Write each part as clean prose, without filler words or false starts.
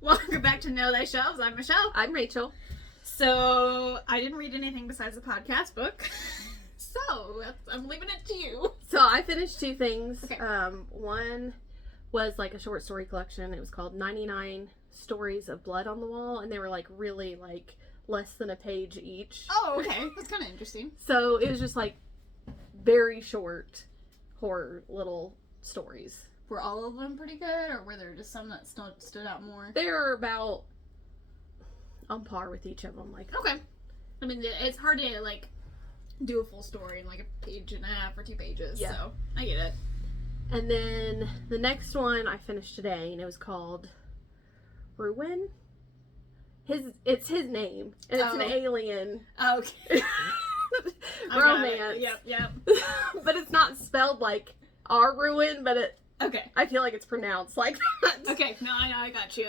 Welcome back to Know Thy Shelves. I'm Michelle. I'm Rachel. So, I didn't read anything besides the podcast book. So, I'm leaving it to you. So, I finished two things. Okay. One was like a short story collection. It was called 99 Stories of Blood on the Wall. And they were like really like less than a page each. Oh, okay. That's kind of interesting. So, it was just like very short horror little stories. Were all of them pretty good, or were there just some that stood out more? They're about on par with each of them. Like, okay. I mean, it's hard to like do a full story in like a page and a half or 2 pages. Yeah. So I get it. And then the next one I finished today, and it was called Ruin. It's his name, and it's an alien. Okay. Romance. Yep. But it's not spelled like our ruin, but it. Okay. I feel like it's pronounced like that. Okay, no, I got you.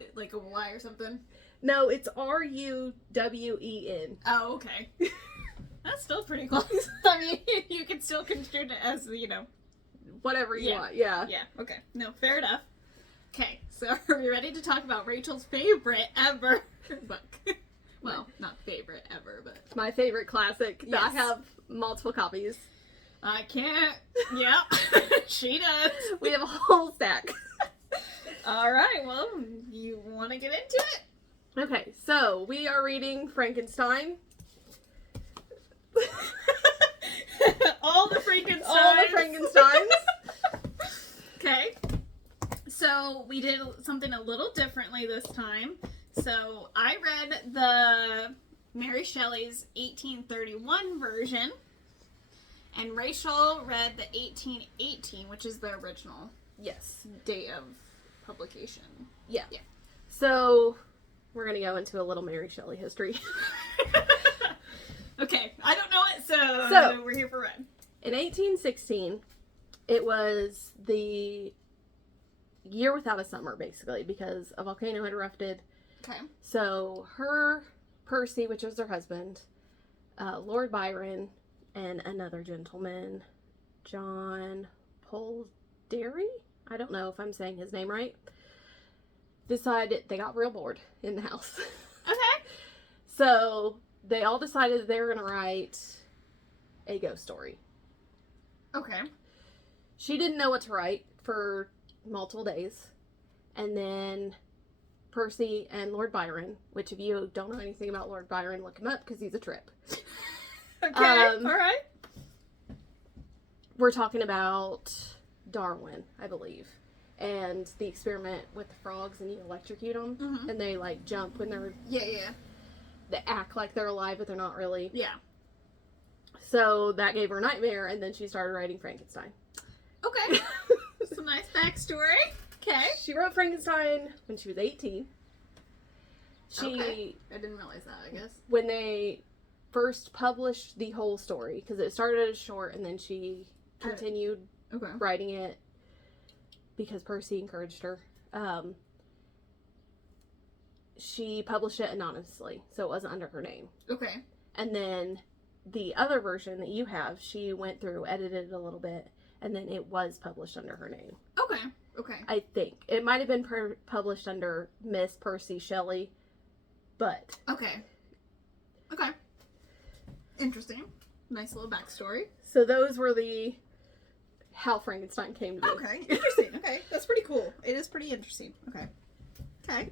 It's like a Y or something. No, it's Ruwen. Oh, okay. That's still pretty close. I mean, you can still construe it as, whatever you want. Yeah. Yeah, okay. No, fair enough. Okay, so are we ready to talk about Rachel's favorite ever book? Well, not favorite ever, but... It's my favorite classic. Yes. I have multiple copies. I can't. Yeah, she does. We have a whole stack. All right, well, you want to get into it? Okay, so we are reading Frankenstein. All the Frankensteins. All the Frankensteins. Okay. So we did something a little differently this time. So I read the Mary Shelley's 1831 version. And Rachel read the 1818, which is the original date of publication. Yeah. So, we're going to go into a little Mary Shelley history. Okay, I don't know it, so we're here for Red. In 1816, it was the year without a summer, basically, because a volcano had erupted. Okay. So, Percy, which was her husband, Lord Byron, and another gentleman, John Poldery, I don't know if I'm saying his name right, decided they got real bored in the house. Okay. So they all decided that they were going to write a ghost story. Okay. She didn't know what to write for multiple days. And then Percy and Lord Byron, which if you don't know anything about Lord Byron, look him up because he's a trip. Okay, alright. We're talking about Darwin, I believe. And the experiment with the frogs, and you electrocute them. Mm-hmm. And they, like, jump when they're... Yeah. They act like they're alive, but they're not really. Yeah. So that gave her a nightmare, and then she started writing Frankenstein. Okay. Some nice backstory. Okay. She wrote Frankenstein when she was 18. Okay. I didn't realize that, I guess. When they first published the whole story, because it started as short and then she continued writing it because Percy encouraged her. She published it anonymously, so it wasn't under her name. Okay. And then the other version that you have, she went through, edited it a little bit, and then it was published under her name. Okay. I think. It might have been published under Miss Percy Shelley, but... Okay. Interesting. Nice little backstory. So those were how Frankenstein came to be. Okay. Interesting. Okay. That's pretty cool. It is pretty interesting. Okay.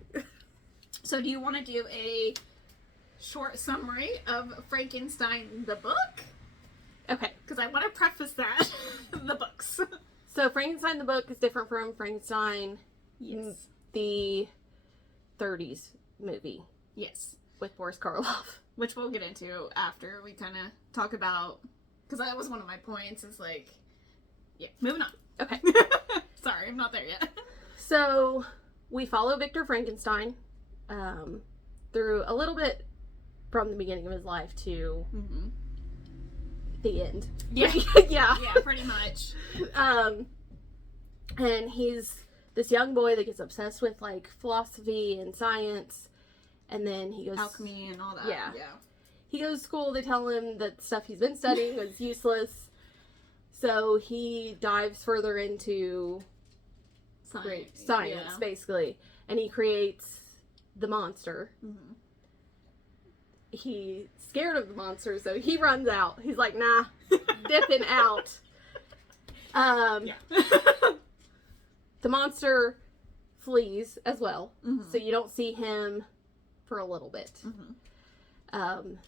So do you want to do a short summary of Frankenstein the book? Okay. Because I want to preface that. The books. So Frankenstein the book is different from Frankenstein the 30s movie. Yes. With Boris Karloff. Which we'll get into after we kind of talk about... Because that was one of my points, is like... Yeah, moving on. Okay. Sorry, I'm not there yet. So, we follow Victor Frankenstein through a little bit from the beginning of his life to the end. Yeah. Yeah, pretty much. And he's this young boy that gets obsessed with, like, philosophy and science, and then he goes... Alchemy and all that. Yeah. He goes to school, they tell him that stuff he's been studying was useless, so he dives further into science, basically. And he creates the monster. Mm-hmm. He's scared of the monster, so he runs out. He's like, nah, dipping out. The monster flees as well, so you don't see him for a little bit.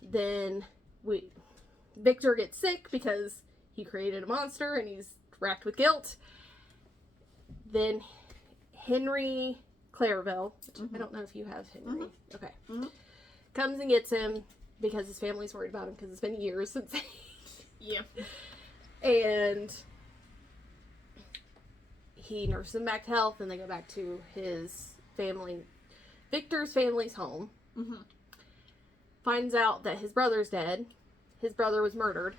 Then Victor gets sick because he created a monster and he's racked with guilt. Then Henry Clairville, which I don't know if you have Henry. Okay. Comes and gets him because his family's worried about him because it's been years since and he nurses him back to health, and they go back to his family, Victor's family's home. Finds out that his brother's dead. His brother was murdered.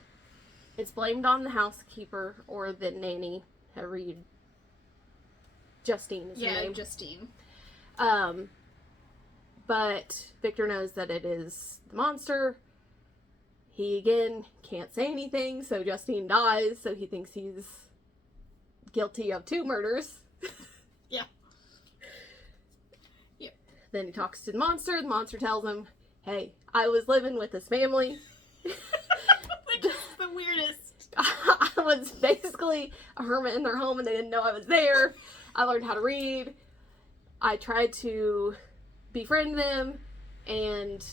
It's blamed on the housekeeper or the nanny, however you... Justine is her name. Justine. But Victor knows that it is the monster. He, again, can't say anything, so Justine dies, so he thinks he's guilty of 2 murders. Then he talks to the monster. The monster tells him, hey, I was living with this family. Which is the weirdest. I was basically a hermit in their home and they didn't know I was there. I learned how to read. I tried to befriend them, and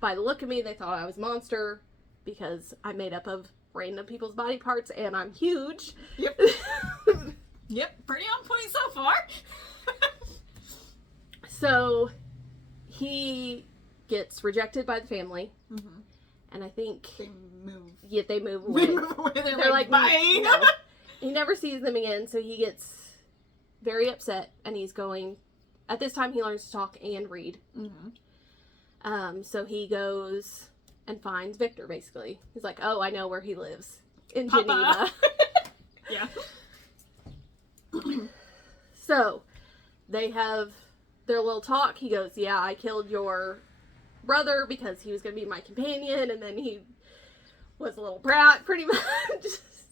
by the look of me, they thought I was a monster because I'm made up of random people's body parts and I'm huge. Yep. Pretty on point so far. So he gets rejected by the family, and I think they move. Yeah, they move away. They're like, bye. No. He never sees them again, so he gets very upset, and he's going. At this time, he learns to talk and read. So he goes and finds Victor. Basically, he's like, "Oh, I know where he lives in Papa. Geneva." So they have their little talk. He goes, "Yeah, I killed your brother because he was going to be my companion, and then he was a little brat, pretty much.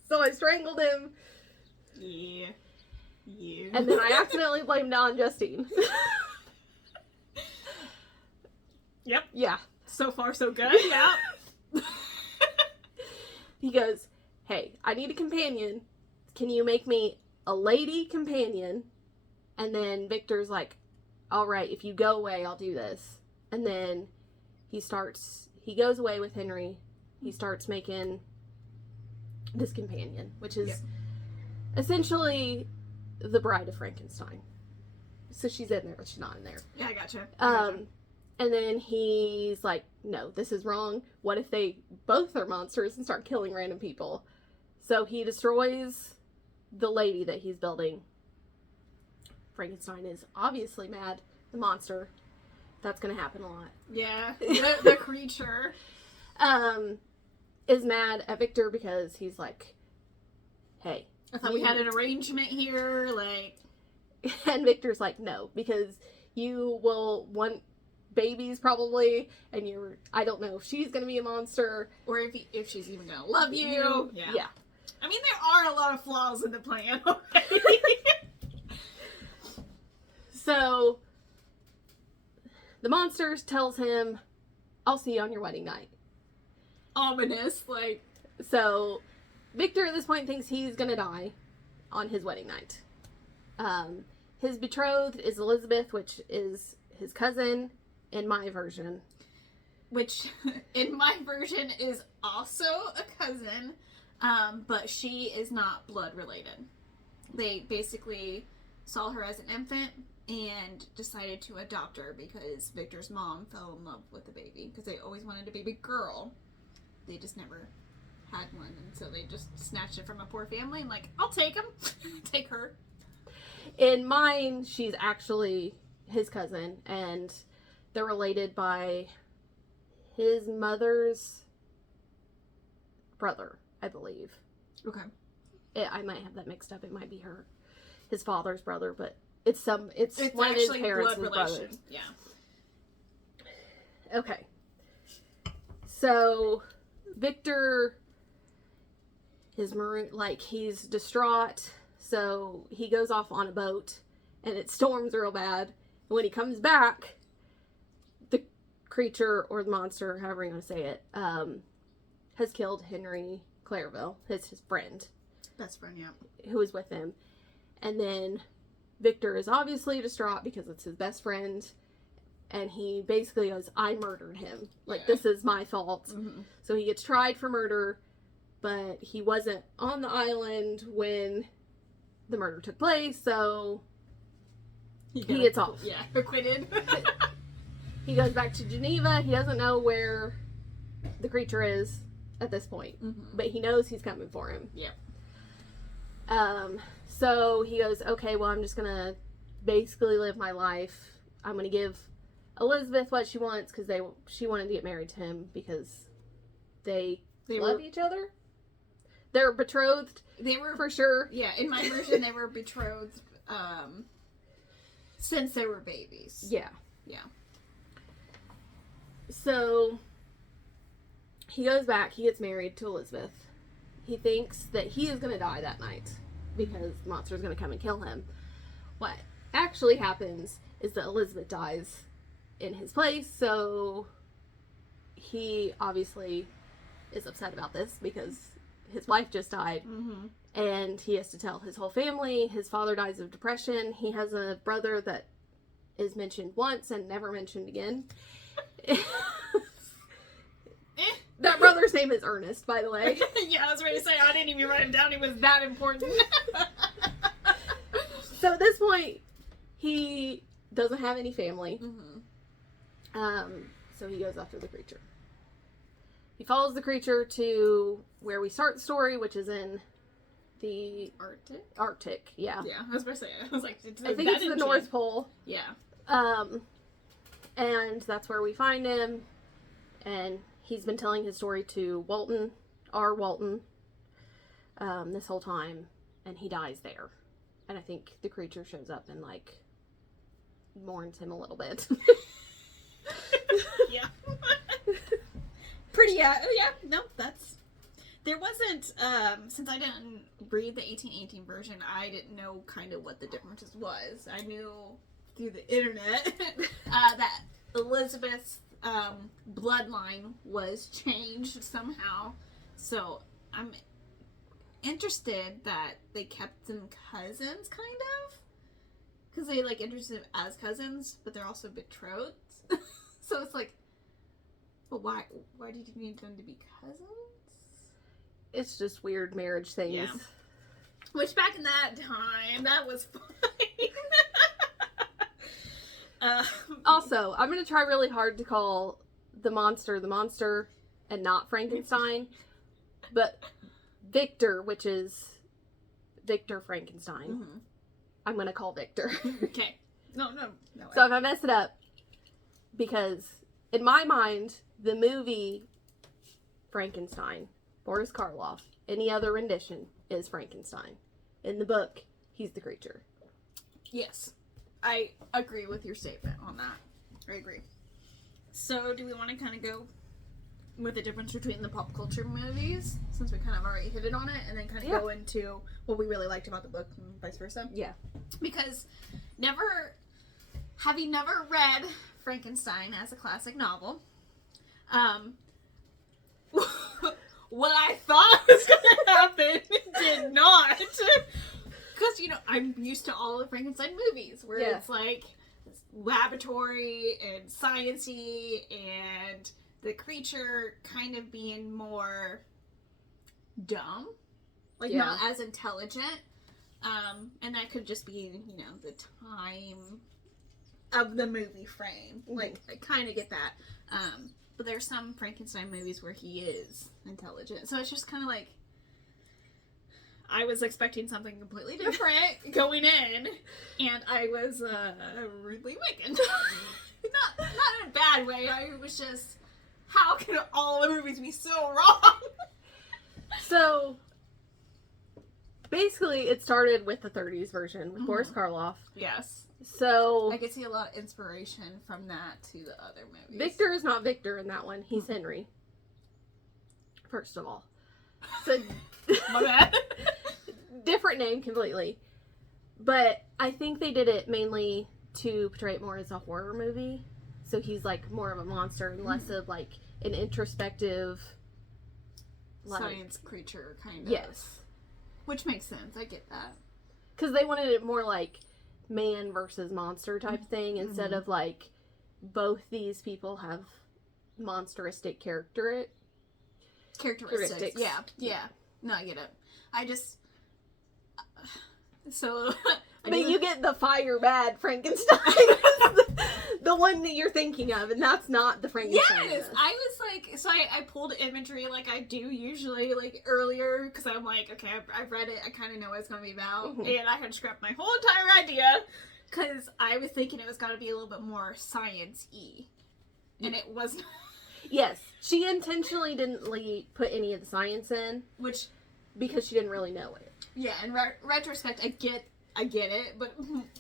So I strangled him." Yeah. And then I accidentally blamed it on Justine. Yep. Yeah. So far, so good. Yep. He goes, hey, I need a companion. Can you make me a lady companion? And then Victor's like, all right, if you go away, I'll do this. And then he goes away with Henry. He starts making this companion, which is essentially the bride of Frankenstein. So she's in there, but she's not in there. Yeah, I gotcha. And then he's like, no, this is wrong. What if they both are monsters and start killing random people? So he destroys the lady that he's building. Frankenstein is obviously mad. The monster. That's going to happen a lot. Yeah, the creature. Is mad at Victor because he's like, hey. I thought we had an arrangement here, like... And Victor's like, no, because you will want babies probably, and I don't know if she's gonna be a monster. Or if she's even gonna love you. Yeah. I mean, there are a lot of flaws in the plan, okay? So, the monster tells him, I'll see you on your wedding night. Ominous, like... So, Victor at this point thinks he's gonna die on his wedding night. His betrothed is Elizabeth, which is his cousin in my version. Which, in my version, is also a cousin, but she is not blood related. They basically saw her as an infant and decided to adopt her because Victor's mom fell in love with the baby because they always wanted a baby girl. They just never had one, and so they just snatched it from a poor family and like, I'll take him. Take her. In mine, she's actually his cousin, and they're related by his mother's brother, I believe. Okay. I might have that mixed up. It might be his father's brother, but it's one of his parents' brothers. Yeah. Okay. So Victor is he's distraught. So he goes off on a boat, and it storms real bad. And when he comes back, the creature or the monster, however you want to say it, has killed Henry Clairville, his friend. Best friend, yeah. Who was with him. And then Victor is obviously distraught because it's his best friend. And he basically goes, I murdered him. Like, this is my fault. Mm-hmm. So he gets tried for murder, but he wasn't on the island when the murder took place, so he gets off. Yeah, acquitted. He goes back to Geneva. He doesn't know where the creature is at this point, but he knows he's coming for him. Yeah. So he goes, okay, well, I'm just going to basically live my life. I'm going to give Elizabeth what she wants because she wanted to get married to him because they love each other. They're betrothed. They were for sure. Yeah, in my version, they were betrothed since they were babies. Yeah. Yeah. So he goes back. He gets married to Elizabeth. He thinks that he is going to die that night because the monster is going to come and kill him. What actually happens is that Elizabeth dies in his place, so he obviously is upset about this because his wife just died, and he has to tell his whole family. His father dies of depression. He has a brother that is mentioned once and never mentioned again. That brother's name is Ernest, by the way. Yeah, I was ready to say, I didn't even write him down. He was that important. So at this point, he doesn't have any family. So he goes after the creature. He follows the creature to where we start the story, which is in the Arctic. Yeah. Yeah, I was about to say, I was like, I think it's the North Pole. Yeah. And that's where we find him. And he's been telling his story to Walton, this whole time. And he dies there. And I think the creature shows up and, like, mourns him a little bit. Yeah. Pretty, yeah, no, that's... There wasn't, since I didn't read the 1818 version, I didn't know kind of what the differences was. I knew through the internet that Elizabeth's bloodline was changed somehow. So I'm interested that they kept them cousins, kind of. Because they, like, introduced them as cousins, but they're also betrothed. So it's like, but why did you need them to be cousins? It's just weird marriage things. Yeah. Which back in that time, that was fine. Also, I'm going to try really hard to call the monster and not Frankenstein. But Victor, which is Victor Frankenstein, I'm going to call Victor. Okay. No. So if I mess it up, because in my mind, the movie Frankenstein, Boris Karloff, any other rendition is Frankenstein. In the book, he's the creature. Yes. I agree with your statement on that. I agree. So do we want to kind of go with the difference between the pop culture movies, since we kind of already hit it on it, and then kind of go into what we really liked about the book and vice versa? Yeah. Because having never read Frankenstein as a classic novel, what I thought was going to happen did not. Because, I'm used to all the Frankenstein movies where it's like laboratory and science-y and the creature kind of being more dumb, like not as intelligent. And that could just be, the time of the movie frame. Like, I kind of get that. But there's some Frankenstein movies where he is intelligent. So it's just kind of like, I was expecting something completely different going in, and I was rudely awakened. not in a bad way. I was just, how can all the movies be so wrong? So, basically, it started with the 30s version with Boris Karloff. Yes. So I could see a lot of inspiration from that to the other movies. Victor is not Victor in that one. He's Henry. First of all. So my bad. different name completely. But I think they did it mainly to portray it more as a horror movie. So he's like more of a monster and less of like an introspective science creature kind of. Yes. Which makes sense. I get that. Because they wanted it more like man versus monster type thing instead of like both these people have monsteristic characteristics. Yeah. No, I get it. I just... So... But you get the fire bad Frankenstein. The one that you're thinking of, and that's not the Frankenstein. Yes! I was like... So I pulled imagery like I do usually, like, earlier, because I'm like, okay, I've read it, I kind of know what it's going to be about, and I had scrapped my whole entire idea, because I was thinking it was going to be a little bit more science-y, and it wasn't. Yes, she intentionally didn't put any of the science in, Which... Because she didn't really know it. Yeah, in retrospect, I get it, but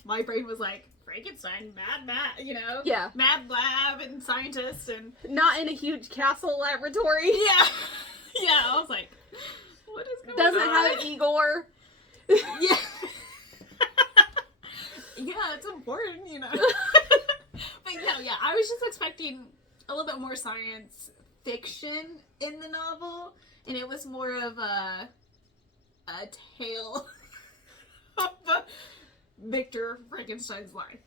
my brain was like, Frankenstein, mad, you know? Yeah. Mad lab and scientists and... Not in a huge castle laboratory. Yeah. Yeah, I was like, what is going Doesn't on? have an Igor. Yeah. Yeah, it's important, you know? But yeah, I was just expecting a little bit more science fiction in the novel, and it was more of a tale of Victor Frankenstein's life.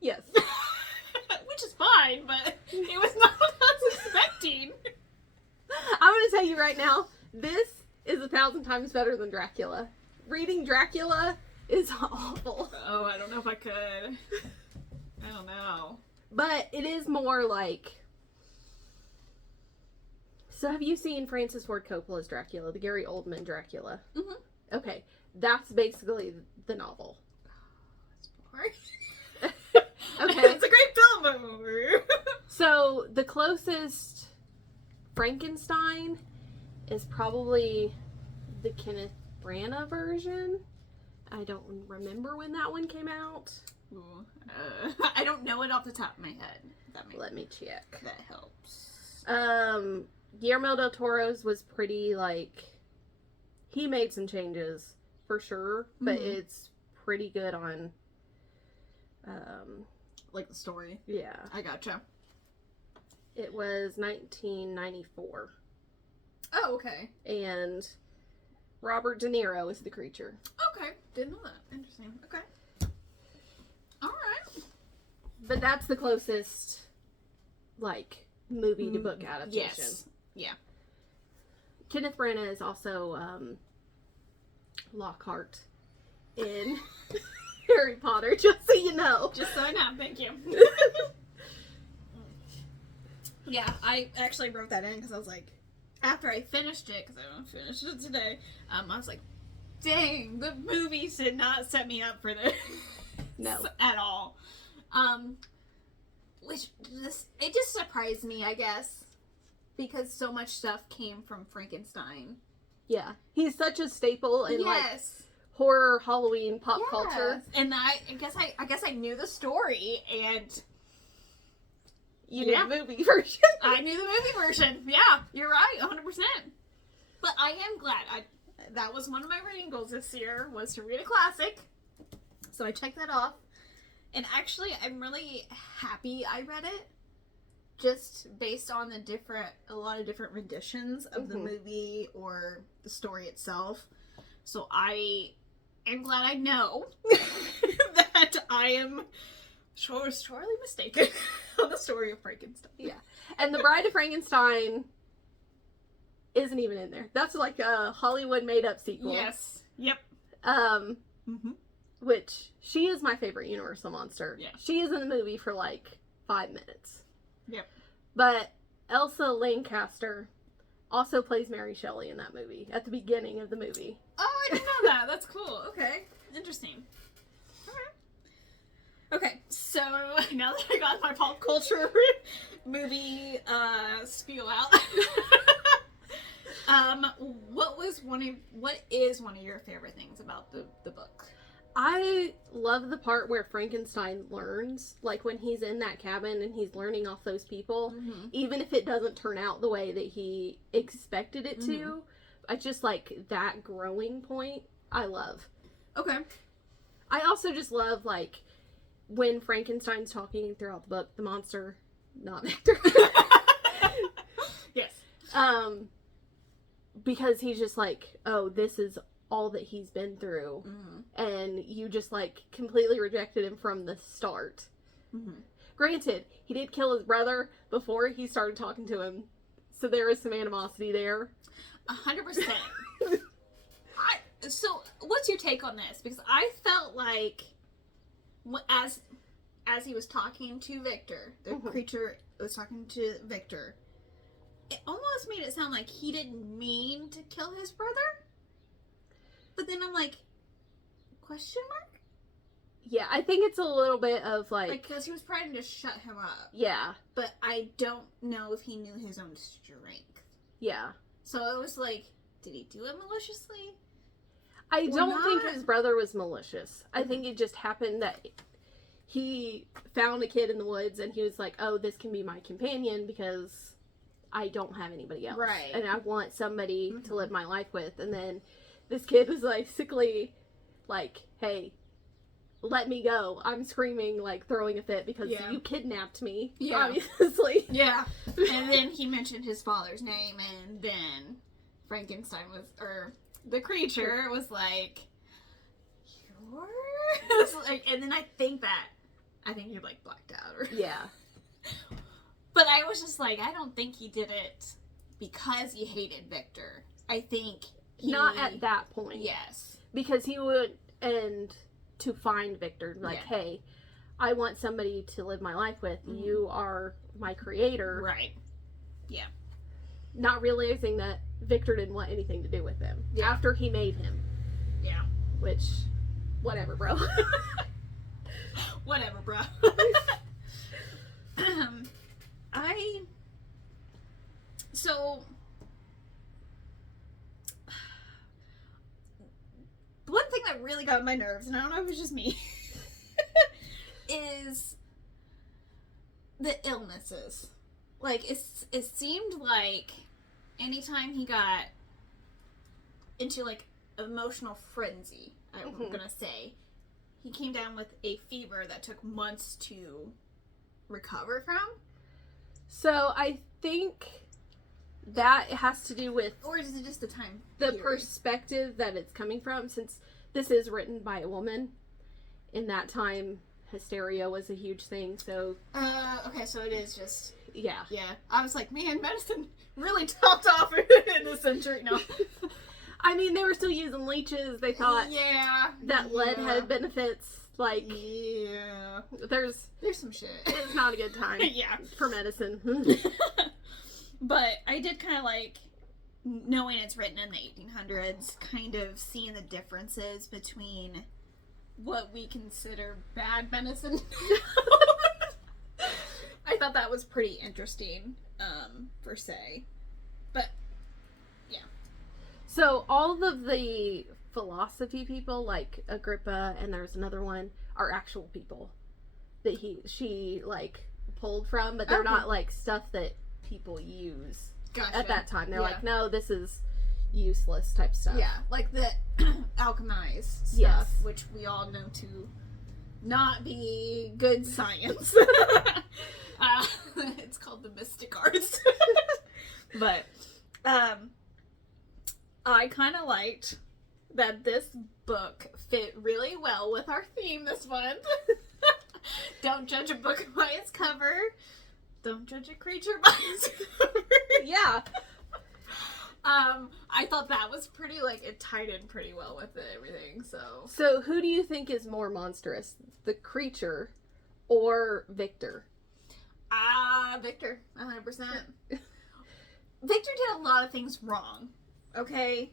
Yes. Which is fine, but it was not what I was expecting. I'm going to tell you right now, this is 1,000 times better than Dracula. Reading Dracula is awful. Oh, I don't know if I could. I don't know. But it is more like... So have you seen Francis Ford Coppola's Dracula, the Gary Oldman Dracula? Mm-hmm. Okay, that's basically the novel. That's boring. Okay. It's a great film. So the closest Frankenstein is probably the Kenneth Branagh version. I don't remember when that one came out. Ooh, I don't know it off the top of my head. Let me check. That helps. Guillermo del Toro's was pretty, like, he made some changes for sure, but it's pretty good on like the story. Yeah. I gotcha. It was 1994. Oh, okay. And Robert De Niro is the creature. Okay. Didn't know that. Interesting. Okay. Alright. But that's the closest, like, movie to book adaptation. Yes. Yeah. Kenneth Branagh is also Lockhart in Harry Potter, just so you know. Just so I know. Thank you. Yeah, I actually wrote that in because I was like, after I finished it, because I haven't finished it today, I was like, dang, the movies did not set me up for this. No. At all. It just surprised me, I guess, because so much stuff came from Frankenstein. Yeah. He's such a staple in, like, Yes. horror, Halloween, pop culture. And I guess I knew the story, and You knew the movie version. I knew the movie version. Yeah, you're right, 100%. But I am glad. That was one of my reading goals this year, was to read a classic. So I checked that off. And actually, I'm really happy I read it. Just based on a lot of different renditions of the movie or the story itself. So I am glad I know that I am sorely mistaken on the story of Frankenstein. Yeah. And The Bride of Frankenstein isn't even in there. That's like a Hollywood made-up sequel. Yes. Yep. Which, she is my favorite Universal monster. Yeah. She is in the movie for like 5 minutes. Yep. But Elsa Lancaster also plays Mary Shelley in that movie, at the beginning of the movie. Oh, I didn't know that. That's cool. Okay. Interesting. Okay, so now that I got my pop culture movie spiel out, what is one of your favorite things about the book? I love the part where Frankenstein learns, like when he's in that cabin and he's learning off those people, even if it doesn't turn out the way that he expected it to. I just like that growing point I love. Okay. I also just love, like, when Frankenstein's talking throughout the book, the monster, not Victor. Yes. Because he's just like, oh, this is all that he's been through. Mm-hmm. And you just, like, completely rejected him from the start. Mm-hmm. Granted, He did kill his brother before he started talking to him. So there is some animosity there. 100%. So, what's your take on this? Because I felt like, as he was talking to Victor, the creature was talking to Victor, it almost made it sound like he didn't mean to kill his brother. But then I'm like, question mark? Yeah, I think it's a little bit of, like... Because he was trying to shut him up. Yeah. But I don't know if he knew his own strength. Yeah. So it was like, did he do it maliciously? I don't think his brother was malicious. I think it just happened that he found a kid in the woods and he was like, oh, this can be my companion because I don't have anybody else. Right. And I want somebody to live my life with. And then this kid was like, basically like, hey, let me go. I'm screaming, like, throwing a fit because you kidnapped me. Yeah. Obviously. Yeah. And then he mentioned his father's name, and then Frankenstein was, or the creature was like, you're? Like, and then I think he, like, blacked out. Or Yeah. But I was just like, I don't think he did it because he hated Victor. I think Not at that point. Yes. Because he would, and to find Victor, like, hey, I want somebody to live my life with. Mm-hmm. You are my creator. Right. Yeah. Not realizing that Victor didn't want anything to do with him. Yeah. After he made him. Yeah. Which, whatever, bro. Whatever, bro. So, one thing that really got on my nerves, and I don't know if it's just me, is the illnesses. Like, it seemed like anytime he got into, like, emotional frenzy, I'm gonna say, he came down with a fever that took months to recover from. So, I think that has to do with... Or is it just the time the period? Perspective that it's coming from, since this is written by a woman. In that time, hysteria was a huge thing, so... Okay, so it is just... Yeah. Yeah. I was like, man, medicine really topped off in this century. No. I mean, they were still using leeches. They thought that lead had benefits. Like, there's some shit. It's not a good time for medicine. But I did kind of like, knowing it's written in the 1800s, kind of seeing the differences between what we consider bad medicine. I thought that was pretty interesting, per se. But, yeah. So, all of the philosophy people, like Agrippa, and there's another one, are actual people that she, like, pulled from, but they're not, like, stuff that people use at that time. They're like, no, this is useless type stuff. Yeah, like the alchemized stuff, which we all know to not be good science. It's called the mystic arts. But I kind of liked that this book fit really well with our theme this month. Don't judge a book by its cover. Don't judge a creature by its cover. Yeah. I thought that was pretty, like, it tied in pretty well with everything, so. So, who do you think is more monstrous? The creature or Victor? Victor, 100%. Victor did a lot of things wrong, okay?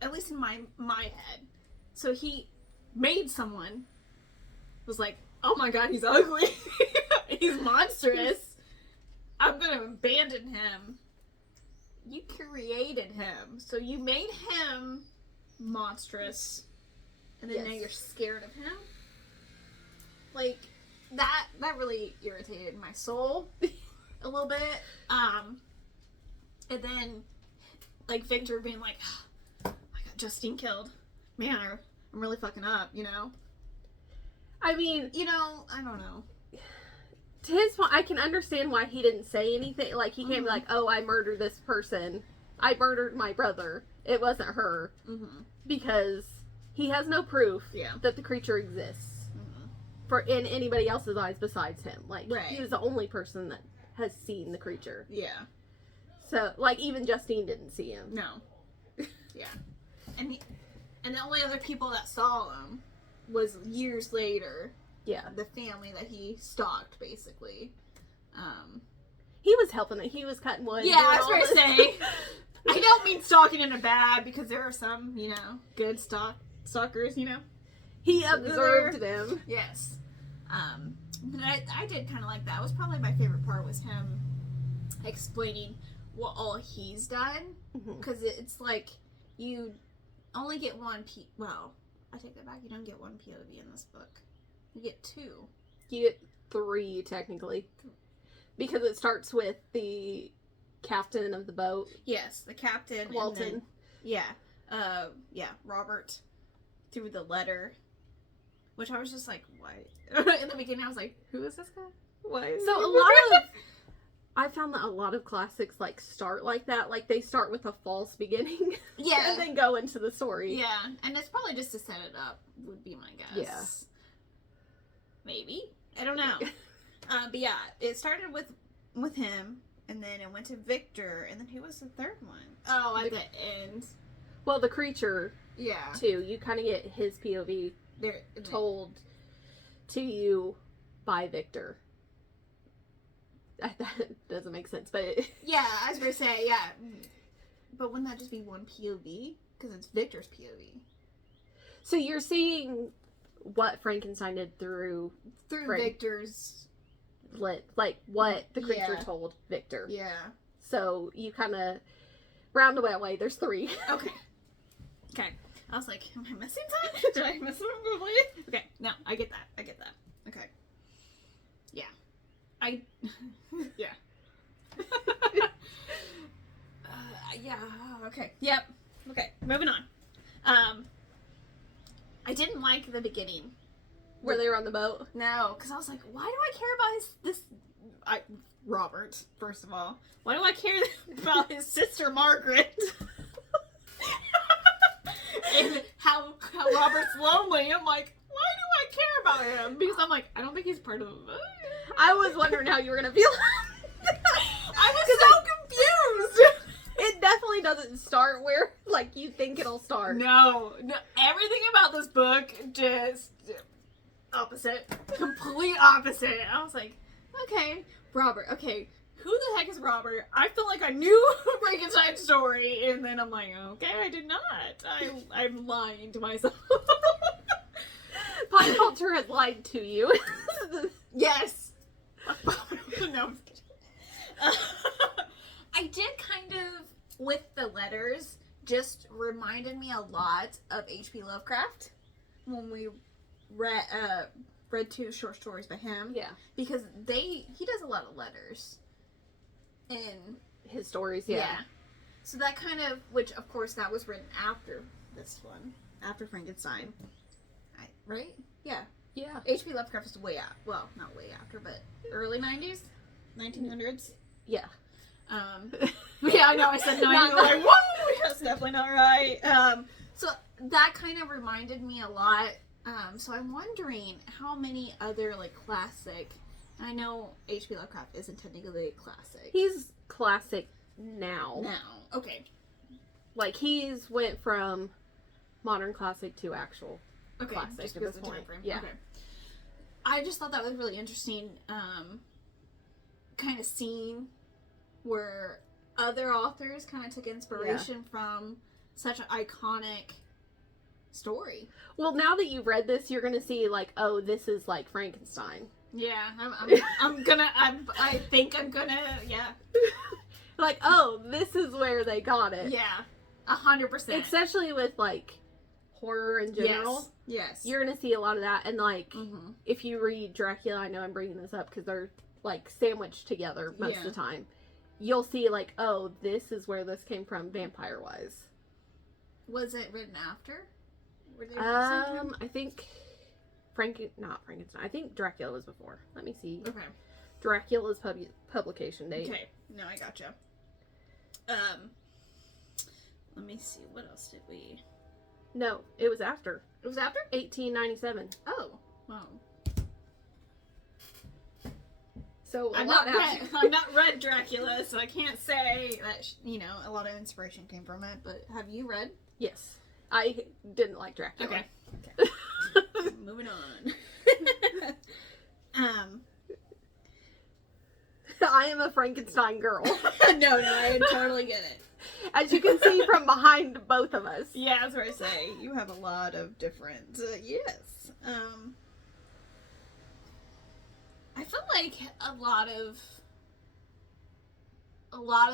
At least in my head. So he made someone, was like, oh my god, he's ugly. He's monstrous. I'm gonna abandon him. You created him. So you made him monstrous. And then now you're scared of him? Like, that really irritated my soul a little bit. And then, like, Victor being like, oh, I got Justine killed. man, I'm really fucking up, you know? I mean, You know, I don't know. to his point, I can understand why he didn't say anything. Like, he can't be Mhm. like, oh, I murdered this person. I murdered my brother. It wasn't her. Mm-hmm. Because he has no proof Yeah. that the creature exists Mm-hmm. for in anybody else's eyes besides him. Like, Right. he was the only person that has seen the creature. Yeah. So, like, even Justine didn't see him. No. Yeah. And the only other people that saw him was years later. Yeah. The family that he stalked, basically. He was helping it. He was cutting wood. Yeah, doing I was all going to this. say. I don't mean stalking in a bad, because there are some, you know, good stalkers, you know. He observed them. Yes. But I did kind of like that. It was probably my favorite part was him explaining what all he's done. Because it's like, you only get one well, I take that back. You don't get one POV in this book. You get two. You get 3, technically. Because it starts with the captain of the boat. Yes, the captain. Walton. And then, yeah, Robert threw the letter. Which I was just like, what? In the beginning, I was like, who is this guy? What is So he? a lot of... I found that a lot of classics, like, start like that. Like, they start with a false beginning. Yeah. And then go into the story. Yeah, and it's probably just to set it up, would be my guess. Yeah. Maybe. I don't know. But yeah, it started with him, and then it went to Victor, and then who was the third one? Oh, at the end. Well, the creature, Yeah. too. You kind of get his POV They're told to you by Victor. That doesn't make sense, but... Yeah, I was going to say, yeah. But wouldn't that just be one POV? Because it's Victor's POV. So you're seeing what Frankenstein did through Victor's... like, what the creature Yeah. told Victor. Yeah. So you kind of... Roundabout there's 3. Okay. Okay. I was like, am I missing something? Did I miss something? Okay. No, I get that. Okay. Yeah. Yeah. Yeah. Okay. Yep. Okay. Moving on. I didn't like the beginning. Where they were on the boat. No, because I was like, why do I care about Robert, first of all. Why do I care about his sister Margaret? And how Robert's lonely. I'm like, why do I care about him? Because I'm like, I don't think he's part of the book. I was wondering how you were going to feel. I was so confused. It definitely doesn't start where, like, you think it'll start. No, everything about this book just opposite. Complete opposite. I was like, okay, Robert, okay, who the heck is Robert? I feel like I knew Frankenstein's story, and then I'm like, okay, I did not. I'm lying to myself. Pop culture has lied to you. Yes. No, I'm kidding. I did kind of, with the letters, just reminded me a lot of H.P. Lovecraft when we read 2 short stories by him. Yeah. Because he does a lot of letters in his stories, yeah. So that kind of, which of course that was written after this one, after Frankenstein. Right? Yeah. Yeah. H.P. Lovecraft is way out. Well, not way after, but early 90s? 1900s? Yeah. Yeah, I know, I said 90s. Like, whoa! That's definitely not right. So that kind of reminded me a lot. So I'm wondering how many other, like, classic... I know H.P. Lovecraft isn't technically a classic. He's classic now. Now. Okay. Like, he's went from modern classic to actual Okay. classic Just at because this of the point. time frame. Yeah. Okay. I just thought that was really interesting, kind of scene where other authors kind of took inspiration from such an iconic story. Well, now that you've read this, you're going to see, like, oh, this is like Frankenstein. Yeah, I think I'm gonna, yeah. Like, oh, this is where they got it. Yeah, 100%. Especially with, like, horror in general. Yes. You're going to see a lot of that. And, like, if you read Dracula, I know I'm bringing this up because they're, like, sandwiched together most of the time. You'll see, like, oh, this is where this came from vampire-wise. Was it written after Were they the same time? I think not Frankenstein. I think Dracula was before. Let me see. Okay. Dracula's publication date. Okay. No, I gotcha. Let me see. What else did we? No, it was after. It was after? 1897. Oh. Wow. So I'm not read Dracula, so I can't say that a lot of inspiration came from it. But have you read? Yes, I didn't like Dracula. Okay. Moving on. I am a Frankenstein girl. No, I totally get it. As you can see from behind both of us. Yeah, that's what I say. You have a lot of different. Yes. I feel like a lot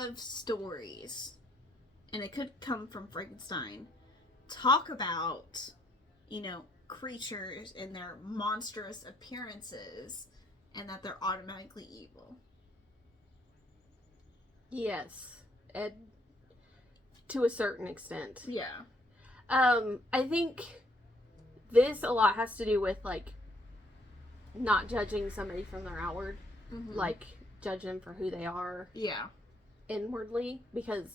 of stories, and it could come from Frankenstein, talk about, creatures and their monstrous appearances, and that they're automatically evil. Yes, and to a certain extent. Yeah. I think this a lot has to do with, like, not judging somebody from their outward. Mm-hmm. Like, judge them for who they are. Yeah. Inwardly. Because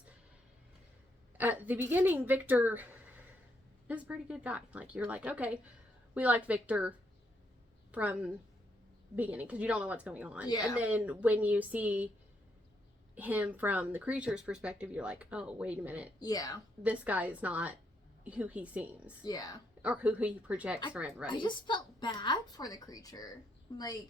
at the beginning, Victor is a pretty good guy. Like, you're like, okay, we like Victor from beginning. Because you don't know what's going on. Yeah. And then when you see him from the creature's perspective, you're like, oh, wait a minute. Yeah. This guy is not who he seems. Yeah. Or who he projects for everybody. I just felt bad for the creature. Like,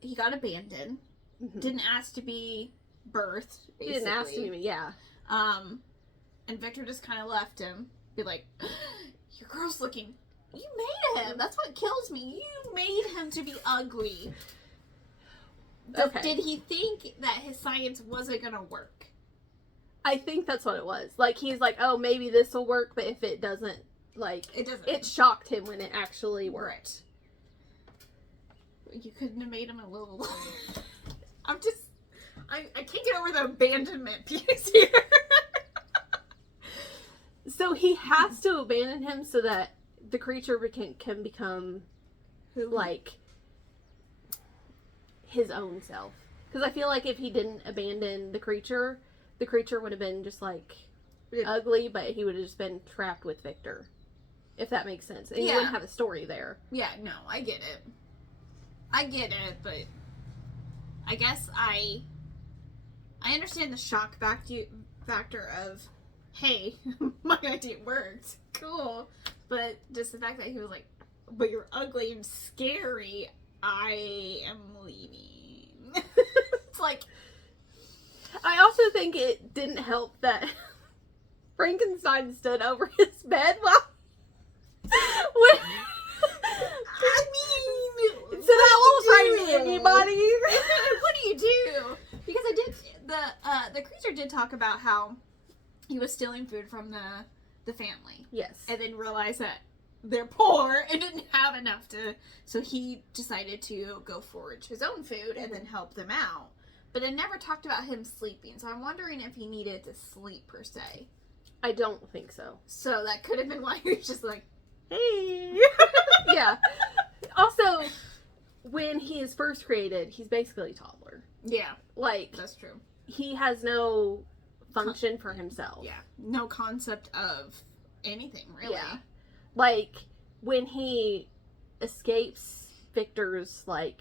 he got abandoned. Mm-hmm. Didn't ask to be birthed, basically. He didn't ask me, yeah. And Victor just kind of left him. Be like, you're gross looking. You made him. That's what kills me. You made him to be ugly. Okay. Did he think that his science wasn't going to work? I think that's what it was. Like, he's like, oh, maybe this will work, but if it doesn't, like... It doesn't. It shocked him when it actually worked. Right. You couldn't have made him a little... I can't get over the abandonment piece here. So he has to abandon him so that the creature can become, like, his own self. Because I feel like if he didn't abandon the creature would have been just, like, ugly, but he would have just been trapped with Victor. If that makes sense. And you wouldn't have a story there. Yeah, no, I get it, but I guess I understand the shock factor of, hey, my idea worked. Cool. But just the fact that he was like, but you're ugly and scary, I am leaving. It's like... I also think it didn't help that Frankenstein stood over his bed while... I mean... So that won't frighten anybody. What do you do? Because the creature did talk about how he was stealing food from the family. Yes. And then realized that they're poor and didn't have enough so he decided to go forage his own food and then help them out. But it never talked about him sleeping, so I'm wondering if he needed to sleep per se. I don't think so. So that could have been why he was just like, hey. Yeah. Also, when he is first created, he's basically a toddler. Yeah. Like, that's true. He has no function for himself. Yeah. No concept of anything, really. Yeah. Like, when he escapes Victor's, like,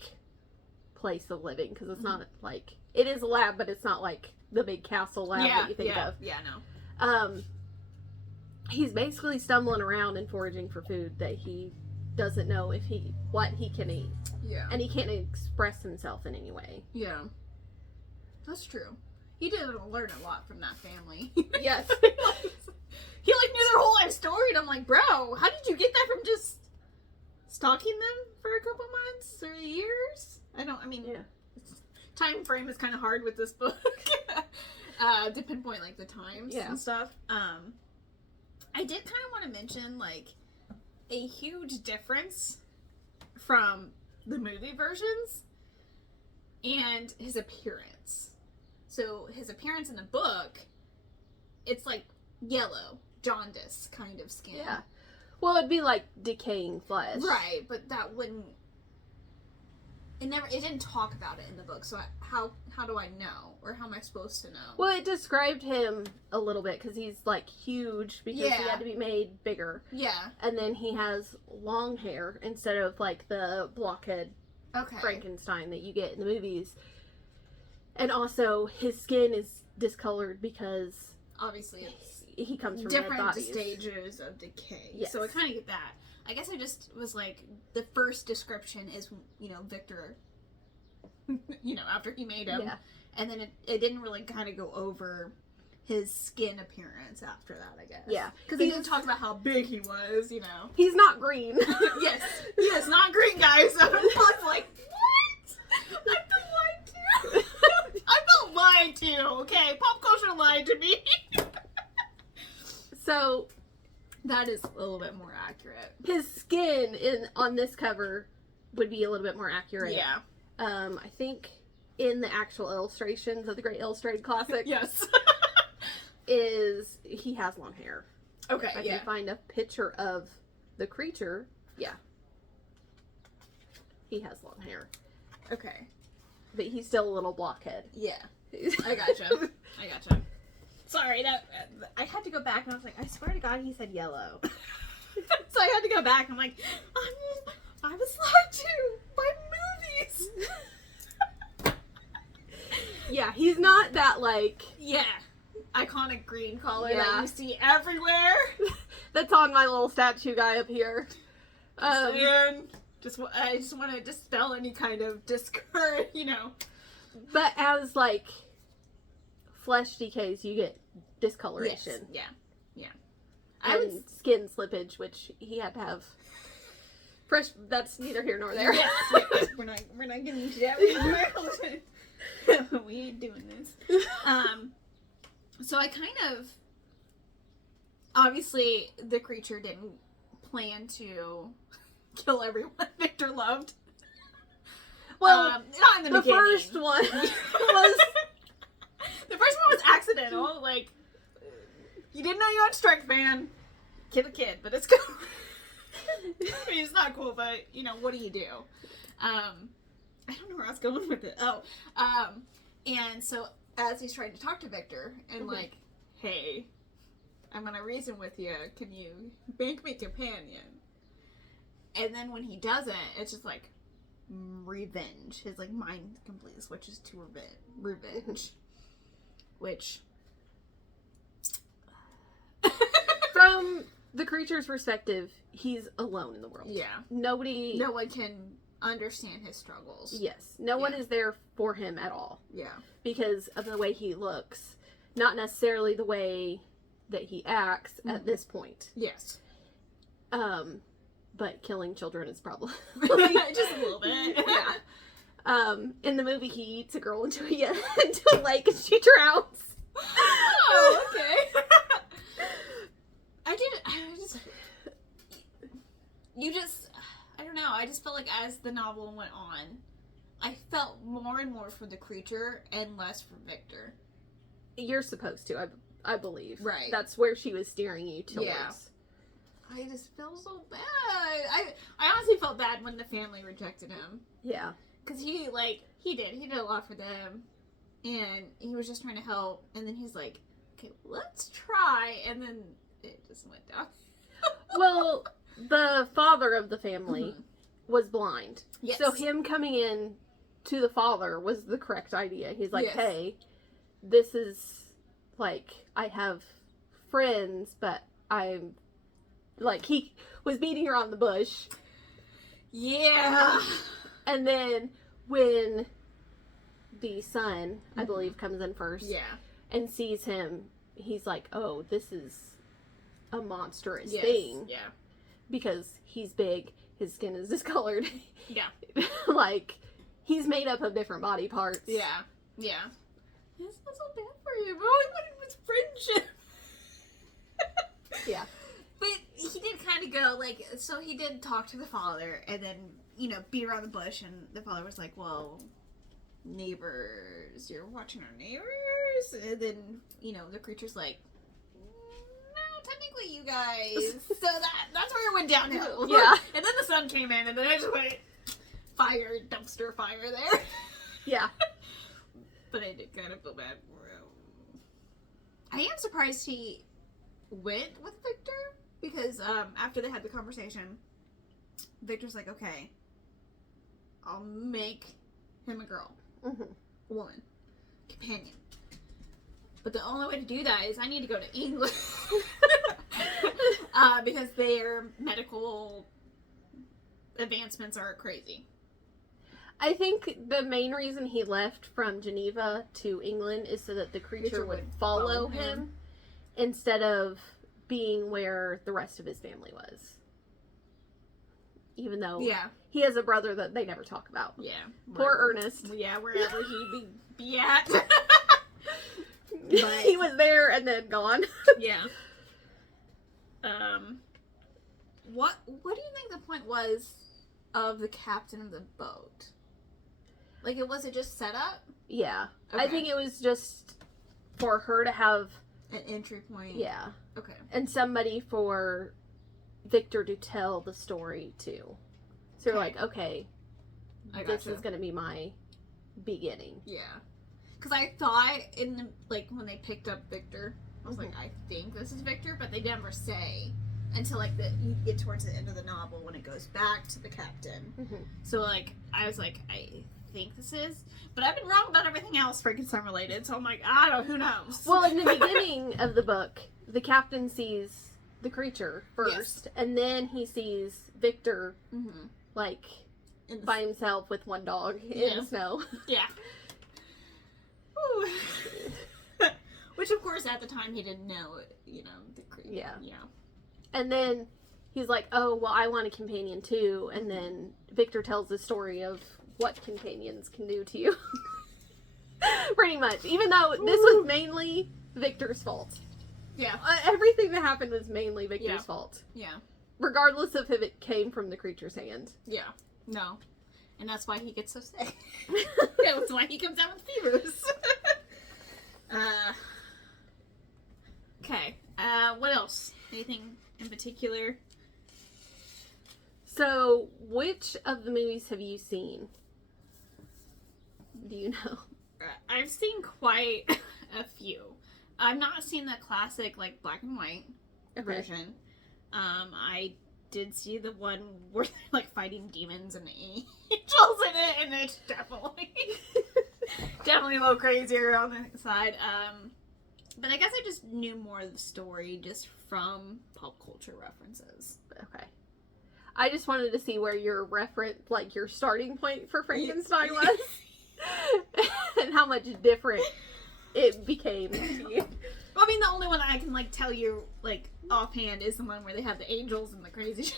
place of living, because it's not, like, it is a lab, but it's not, like, the big castle lab that you think of. Yeah, no. He's basically stumbling around and foraging for food that he doesn't know what he can eat. Yeah. And he can't express himself in any way. Yeah. That's true. He did learn a lot from that family. Yes. He, like, knew their whole life story, and I'm like, bro, how did you get that from just stalking them for a couple months or years? Yeah. Time frame is kind of hard with this book. To pinpoint, like, the times and stuff. I did kind of want to mention, like, a huge difference from the movie versions and his appearance. So, his appearance in the book, it's, like, yellow, jaundice kind of skin. Yeah. Well, it'd be like decaying flesh. Right, but that wouldn't... It didn't talk about it in the book, so how do I know? Or how am I supposed to know? Well, it described him a little bit, because he's, like, huge, because he Yeah. had to be made bigger. Yeah. And then he has long hair, instead of, like, the blockhead Okay. Frankenstein that you get in the movies. And also, his skin is discolored because Obviously, it's he comes from dead different bodies. stages of decay. Yes. So I kind of get that. I guess I just was like, the first description is, Victor, after he made him. Yeah. And then it didn't really kind of go over his skin appearance after that, I guess. Yeah. Because they didn't talk about how big he was, He's not green. Yes. Yes, not green, guys. I was like, what? I felt lied to. I felt lied to, okay? Pop culture lied to me. So, That is a little bit more accurate. his skin on this cover would be a little bit more accurate. Yeah. I think in the actual illustrations of the Great Illustrated Classic Yes. he has long hair. Okay, I can find a picture of the creature. Yeah. He has long hair. Okay. But he's still a little blockhead. Yeah. I gotcha. Sorry, I had to go back and I was like, I swear to God he said yellow. So I had to go back. I'm like, I was lied to by movies. Yeah, he's not that, like... Yeah. Iconic green color Yeah. that you see everywhere. That's on my little statue guy up here. And I just want to dispel any kind of discourage, But as, like, flesh decays, you get discoloration. Yes. Yeah. And skin slippage, which he had to have. Fresh, that's neither here nor there. Yes. We're not getting into that. We ain't doing this. So I kind of... Obviously, the creature didn't plan to kill everyone Victor loved. Well, not in the beginning. first one was... The first one was accidental. Like, you didn't know you had strength, man. Kill a kid, but it's cool. I mean, it's not cool, but, what do you do? I don't know where I was going with it. And so as he's trying to talk to Victor and like, hey, I'm gonna reason with you. Can you make me companion? And then when he doesn't, it's just like revenge. His like mind completely switches to revenge, which From the creature's perspective, he's alone in the world. yeah, No one can understand his struggles. Yes. No one Yeah. is there for him at all. Yeah. Because of the way he looks. Not necessarily the way that he acts at this point. Yes. But killing children is probably... Just a little bit. Yeah. In the movie, he eats a girl into a lake and she drowns. Oh, okay. I don't know, I just felt like as the novel went on, I felt more and more for the creature and less for Victor. You're supposed to, I believe. Right. That's where she was steering you towards. Yeah. I just feel so bad. I honestly felt bad when the family rejected him. Yeah. Because he did a lot for them. And he was just trying to help. And then he's like, okay, let's try. And then it just went down. Well, the father of the family was blind. Yes. So him coming in to the father was the correct idea. He's like, Yes. hey, this is, like, I have friends, but I'm, like, he was beating around the bush. Yeah. And then when the son, I believe, comes in first Yeah. and sees him, he's like, oh, this is a monstrous Yes. thing. Yeah. Because he's big, his skin is discolored. Yeah. Like, he's made up of different body parts. Yeah. Yeah. It's not so bad for you, but all I wanted was friendship. Yeah. But he did kind of go, like, so he did talk to the father and then, beat around the bush, and the father was like, well, neighbors, you're watching our neighbors? And then, the creature's like, no, technically about you guys. So that's where it went downhill. Yeah. And then the sun came in, and then I just went dumpster fire there. Yeah. But I did kind of feel bad for him. I am surprised he went with Victor, because after they had the conversation, Victor's like, okay, I'll make him a girl. Mm-hmm. A woman. Companion. But the only way to do that is I need to go to England. Because their medical advancements are crazy. I think the main reason he left from Geneva to England is so that the creature would follow him instead of being where the rest of his family was. Even though he has a brother that they never talk about. Yeah. Poor Ernest. Yeah, wherever he be at. But he was there and then gone. Yeah. What do you think the point was of the captain of the boat? Like, was it just set up? Yeah. Okay. I think it was just for her to have an entry point. Yeah. Okay. And somebody for Victor to tell the story to. So you're like, okay, this is going to be my beginning. Yeah. Because I thought when they picked up Victor, I was like, I think this is Victor, but they never say until you get towards the end of the novel when it goes back to the captain. Mm-hmm. So I was like, I think this is, but I've been wrong about everything else Frankenstein related. So I'm like, I don't know, who knows? Well, in the beginning of the book, the captain sees the creature first, and then he sees Victor by himself with one dog in the snow. Yeah. Which, of course, at the time he didn't know, the creature. Yeah. Yeah. And then he's like, oh, well, I want a companion too. And then Victor tells the story of what companions can do to you. Pretty much. Even though this was mainly Victor's fault. Yeah. Everything that happened was mainly Victor's fault. Yeah. Regardless of if it came from the creature's hand. Yeah. No. And that's why he gets so sick. That's why he comes out with fevers. Okay. What else? Anything in particular? So, which of the movies have you seen? Do you know? I've seen quite a few. I've not seen the classic, black and white version. I did see the one where they're, fighting demons and angels in it, and it's definitely a little crazier on the side. But I guess I just knew more of the story just from pop culture references. Okay. I just wanted to see where your your starting point for Frankenstein was. And how much different it became to you. Well, I mean, the only one I can, tell you, offhand is the one where they have the angels and the crazy shit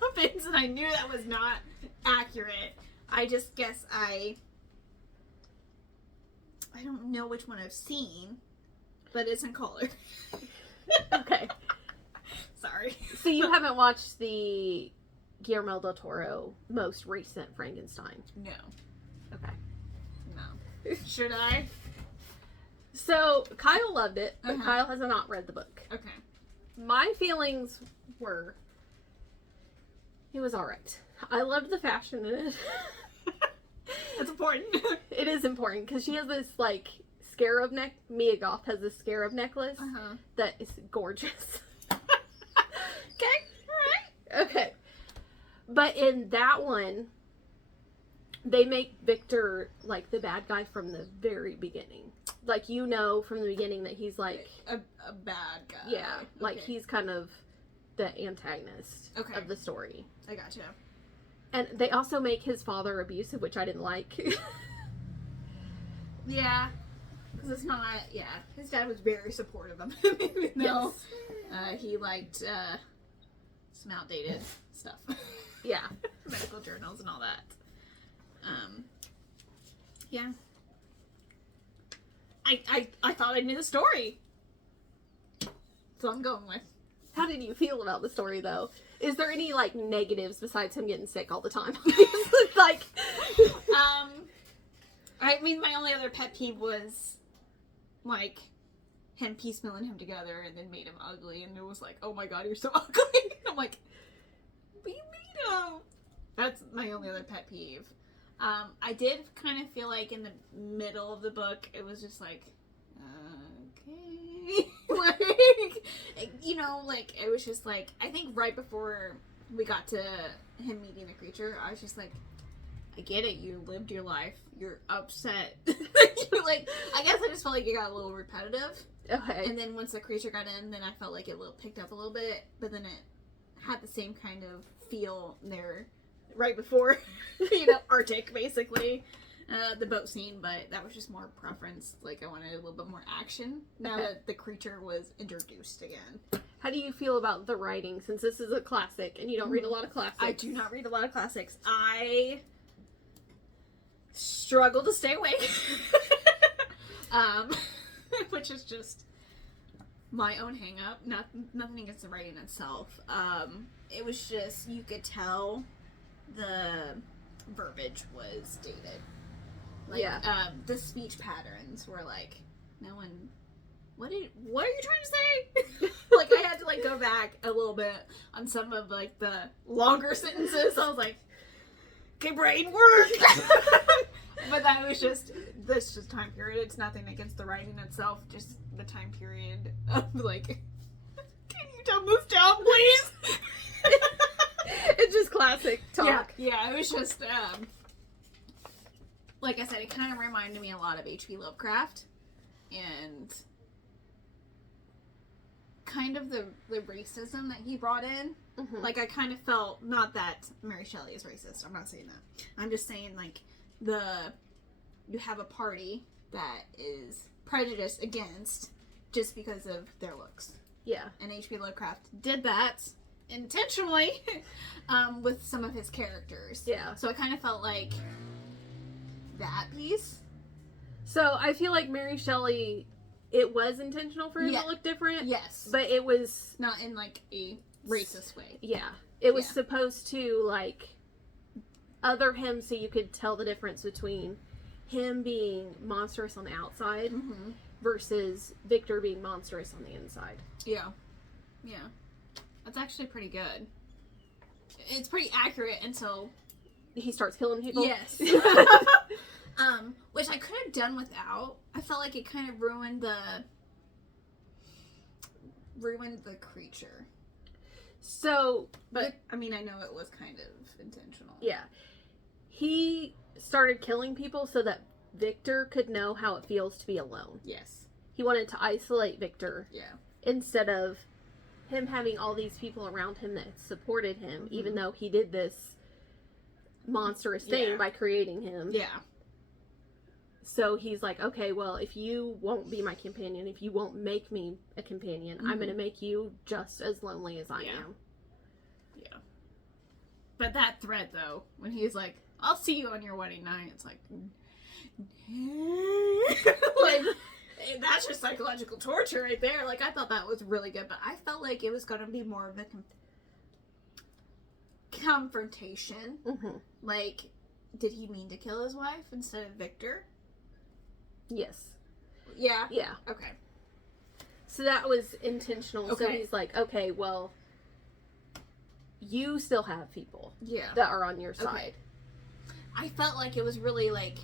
happens, and I knew that was not accurate. I just guess I don't know which one I've seen, but it's in color. Okay. Sorry. So you haven't watched the Guillermo del Toro most recent Frankenstein? No. Okay. No. Should I? So Kyle loved it, but Kyle has not read the book. Okay. My feelings were, it was alright. I loved the fashion in it. That's important. It is important because she has this scarab neck. Mia Goth has this scarab necklace that is gorgeous. Okay, alright. Okay. But in that one, they make Victor the bad guy from the very beginning. From the beginning that he's a bad guy. Yeah. Okay. He's kind of the antagonist of the story. I gotcha. And they also make his father abusive, which I didn't like. Yeah. Because it's not, his dad was very supportive of him, even though he liked some outdated stuff. Yeah. Medical journals and all that. Yeah. I thought I knew the story. That's what I'm going with. How did you feel about the story, though? Is there any, negatives besides him getting sick all the time? I mean, my only other pet peeve was, him piecemealing him together and then made him ugly, and it was like, oh my god, you're so ugly. I'm like, we made him. That's my only other pet peeve. I did kind of feel like in the middle of the book, it was just like, okay. Like, you know, like, it was just like, I think right before we got to him meeting the creature, I was just like, I get it, you lived your life, you're upset. You're like, I guess I just felt like it got a little repetitive. Okay. And then once the creature got in, then I felt like it picked up a little bit, but then it had the same kind of feel there right before, you know, Arctic, basically. The boat scene, but that was just more preference. Like, I wanted a little bit more action now that the creature was introduced again. How do you feel about the writing, since this is a classic and you don't read a lot of classics? I do not read a lot of classics. I struggle to stay awake. Which is just my own hang-up. Nothing against the writing itself. It was just, you could tell the verbiage was dated. Like, the speech patterns were like, no one, what are you trying to say? Like, I had to, like, go back a little bit on some of, like, the longer sentences. I was like, okay, brain, work! But that was just, this just time period. It's nothing against the writing itself, just the time period of, like, can you dumb this down, please? It's just classic talk. Yeah, it was just, like I said, it kind of reminded me a lot of H.P. Lovecraft, and kind of the racism that he brought in. Mm-hmm. Like, I kind of felt, not that Mary Shelley is racist, I'm not saying that. I'm just saying, like, you have a party that is prejudiced against just because of their looks. Yeah. And H.P. Lovecraft did that intentionally with some of his characters. Yeah. So I kind of felt like that piece. So I feel like Mary Shelley, it was intentional for him to look different. Yes. But it was not in, like, a racist way. Yeah. It was supposed to, like, other him so you could tell the difference between him being monstrous on the outside versus Victor being monstrous on the inside. Yeah. Yeah. That's actually pretty good. It's pretty accurate until he starts killing people. Yes. Which I could have done without. I felt like it kind of ruined the creature. So, but I mean, I know it was kind of intentional. Yeah. He started killing people so that Victor could know how it feels to be alone. Yes. He wanted to isolate Victor. Yeah. Instead of him having all these people around him that supported him, even though he did this monstrous thing by creating him. Yeah. So he's like, okay, well, if you won't be my companion, if you won't make me a companion, I'm going to make you just as lonely as I am. Yeah. But that thread, though, when he's like, I'll see you on your wedding night, it's like, like, that's just psychological torture right there. Like, I thought that was really good, but I felt like it was going to be more of a confrontation. Like, did he mean to kill his wife instead of Victor? Yes. Yeah? Yeah. Okay. So that was intentional. Okay. So he's like, okay, well, you still have people that are on your side. Okay. I felt like it was really, like,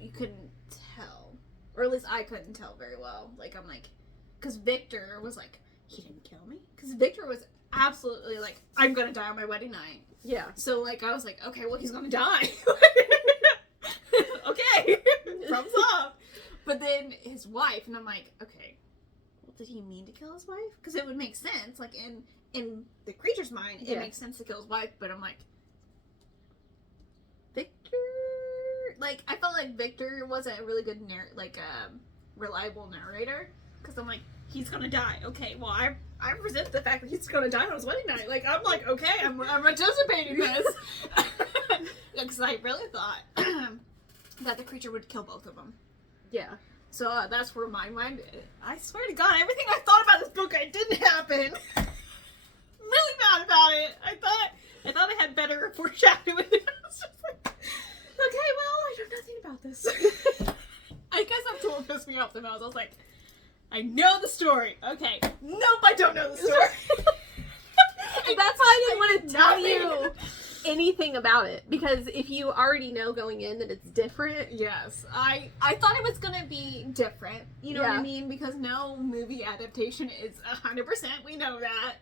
you couldn't tell. Or at least I couldn't tell very well. Like, I'm like, because Victor was like, he didn't kill me? Because Victor was absolutely like, I'm going to die on my wedding night. Yeah. So, like, I was like, okay, well, he's going to die. Okay. Thumbs up. But then his wife, and I'm like, okay, well, did he mean to kill his wife? Because it would make sense. Like, in the creature's mind, it makes sense to kill his wife, but I'm like, Victor? Like, I felt like Victor wasn't a really good, reliable narrator. Because I'm like, he's gonna die. Okay, well, I resent the fact that he's gonna die on his wedding night. Like, I'm like, okay, I'm anticipating this. Because I really thought that the creature would kill both of them. Yeah. So that's where my mind, I swear to God, everything I thought about this book, it didn't happen. Really mad about it. I thought I had better foreshadowing. I was just like, okay, well, I know nothing about this. I guess that's what pissed me off the most. I was like, I know the story. Okay. Nope, I don't know the story. That's why I didn't want to tell Nothing. you anything about it, because if you already know going in that it's different. Yes, I thought it was gonna be different. You know what I Yeah. mean? Because no movie adaptation is 100%. We know that.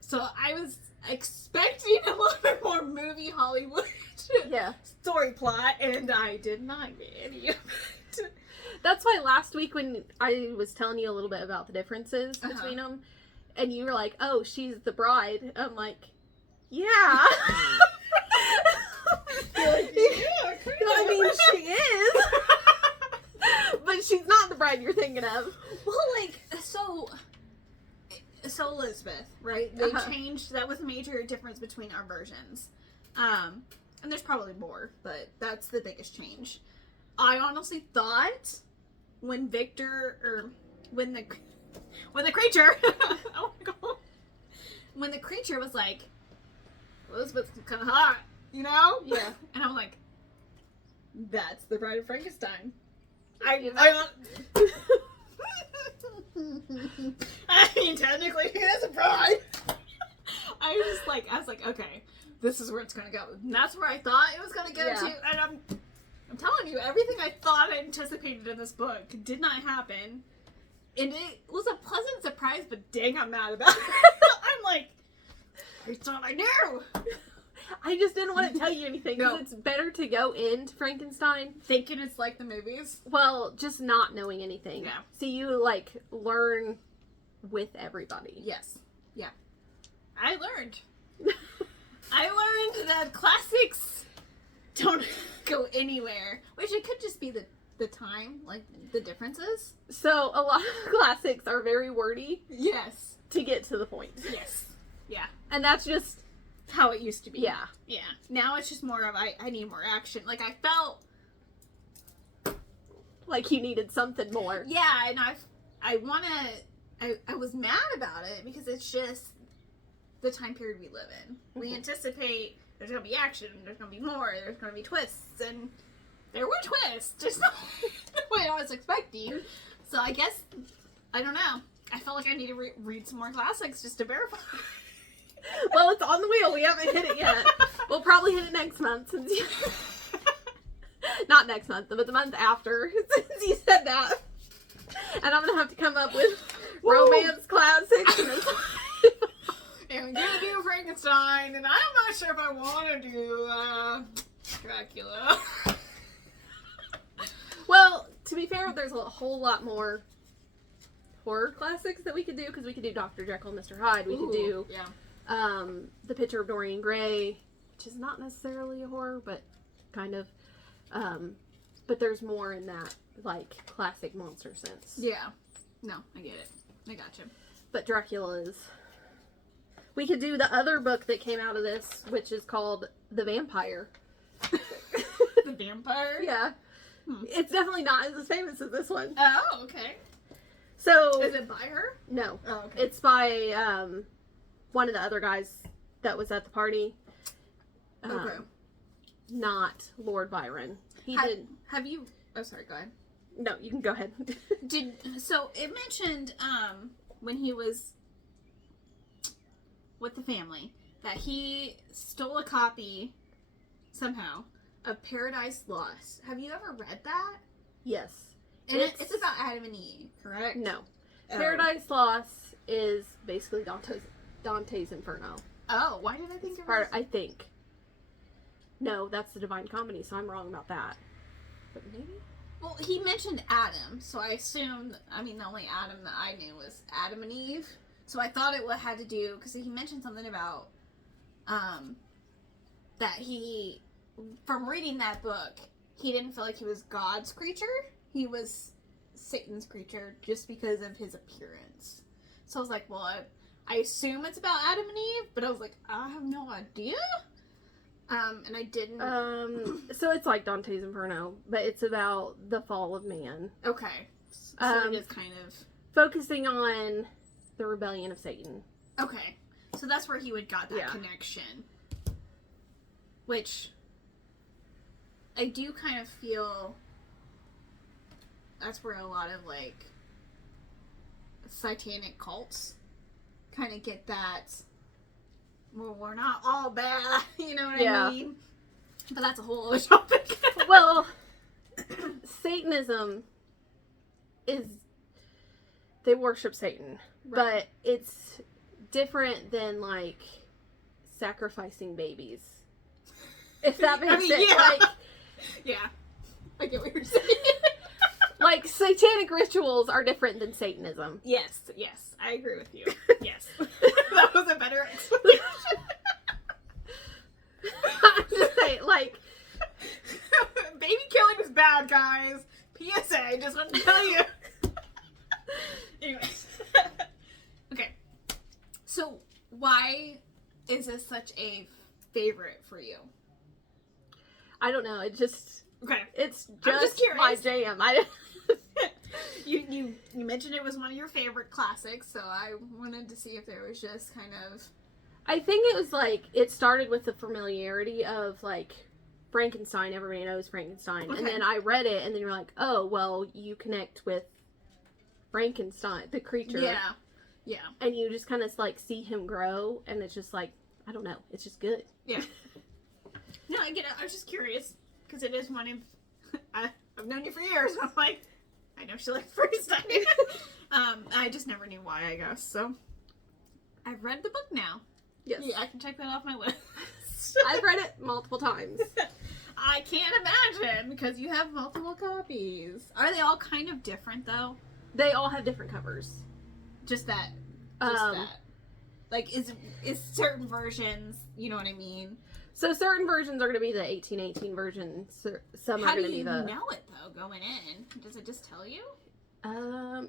So I was expecting a little bit more movie Hollywood Yeah. story plot, and I did not get any of it. That's why last week when I was telling you a little bit about the differences between them, and you were like, "Oh, she's the bride." I'm like, "Yeah." You're like, yeah, I mean, she is, but she's not the bride you're thinking of. Well, like, so Elizabeth, right? They changed, that was a major difference between our versions. And there's probably more, but that's the biggest change. I honestly thought when the creature, oh my god, when the creature was like, Elizabeth's kind of hot, you know? Yeah. And I'm like, that's the Bride of Frankenstein. I mean, technically, he is a bride. I was like, okay, this is where it's gonna go. And that's where I thought it was gonna go to. And I'm telling you, everything I thought I anticipated in this book did not happen. And it was a pleasant surprise, but dang, I'm mad about it. I'm like, I thought I knew. I just didn't want to tell you anything, because it's better to go into Frankenstein Thinking it's like the movies. well, just not knowing anything. Yeah. So you, like, learn with everybody. Yes. Yeah. I learned that classics don't go anywhere. Which it could just be the time, like the differences. So a lot of classics are very wordy Yes. to get to the point. Yes. Yeah. And that's just, How it used to be. yeah. Yeah. Now it's just more of I need more action. Like I felt Like you needed something more. yeah, and I was mad about it because it's just the time period we live in. We anticipate there's gonna be action, there's gonna be more, there's gonna be twists, and there were twists, just not the way I was expecting. So I guess I don't know. I felt like I need to read some more classics just to verify. Well, it's on the wheel. We haven't hit it yet. We'll probably hit it next month since you... Not next month, but the month after, since you said that. And I'm going to have to come up with romance classics. And we're gonna do Frankenstein, and I'm not sure if I want to do Dracula. Well, to be fair, there's a whole lot more horror classics that we could do, because we could do Dr. Jekyll and Mr. Hyde. We could do The Picture of Dorian Gray, which is not necessarily a horror, but kind of. But there's more in that, like, classic monster sense. Yeah. No, I get it. I gotcha. But Dracula is... We could do the other book that came out of this, which is called The Vampire. The Vampire? Yeah. It's definitely not as famous as this one. Oh, okay. So... Is it by her? No. Oh, okay. It's by one of the other guys that was at the party. Okay. Not Lord Byron. Have you... Oh, sorry, go ahead. No, you can go ahead. So, it mentioned, when he was with the family, that he stole a copy, somehow, of Paradise Lost. Have you ever read that? Yes. And it's about Adam and Eve, correct? No. Oh. Paradise Lost is basically Dante's Inferno. Oh, why did I think it Part, was... I think. No, that's the Divine Comedy, so I'm wrong about that. But maybe? Well, he mentioned Adam, so I assumed, the only Adam that I knew was Adam and Eve. So I thought it had to do, because he mentioned something about, that he, from reading that book, he didn't feel like he was God's creature. He was Satan's creature just because of his appearance. So I was like, well, I assume it's about Adam and Eve, but I was like, I have no idea. And I didn't. So it's like Dante's Inferno, but it's about the fall of man. Okay. So it is kind of... Focusing on the rebellion of Satan. Okay. So that's where he would got that connection. Which... I do kind of feel... That's where a lot of, like... satanic cults kind of get that, well, we're not all bad, you know what I mean? But that's a whole other topic. Well, Satanism is, they worship Satan, but it's different than, like, sacrificing babies. If that makes sense. Yeah. Like, yeah. I get what you're saying. like, satanic rituals are different than Satanism. Yes, I agree with you. Yes. That was a better explanation. I'm just saying, like... Baby killing is bad, guys. PSA, just want to tell you. Anyways. Okay. So, why is this such a favorite for you? I don't know, it just... Okay. It's I'm just curious. my jam. You mentioned it was one of your favorite classics, so I wanted to see if there was just kind of... I think it was like, it started with the familiarity of, like, Frankenstein. Everybody knows Frankenstein. Okay. And then I read it, and then you're like, oh, well, you connect with Frankenstein, the creature. Yeah. And you just kind of, like, see him grow, and it's just like, I don't know, it's just good. Yeah. No, I get it. I was just curious, because it is one of... I've known you for years, and I'm like, I know she likes Frankenstein. I just never knew why, I guess, so... I've read the book now. Yes. Yeah, I can check that off my list. I've read it multiple times. I can't imagine, because you have multiple copies. Are they all kind of different, though? They all have different covers. Just that. Like, is certain versions, you know what I mean? So certain versions are going to be the 1818 version. Some How are do going to you be the... know it, though, going in? Does it just tell you?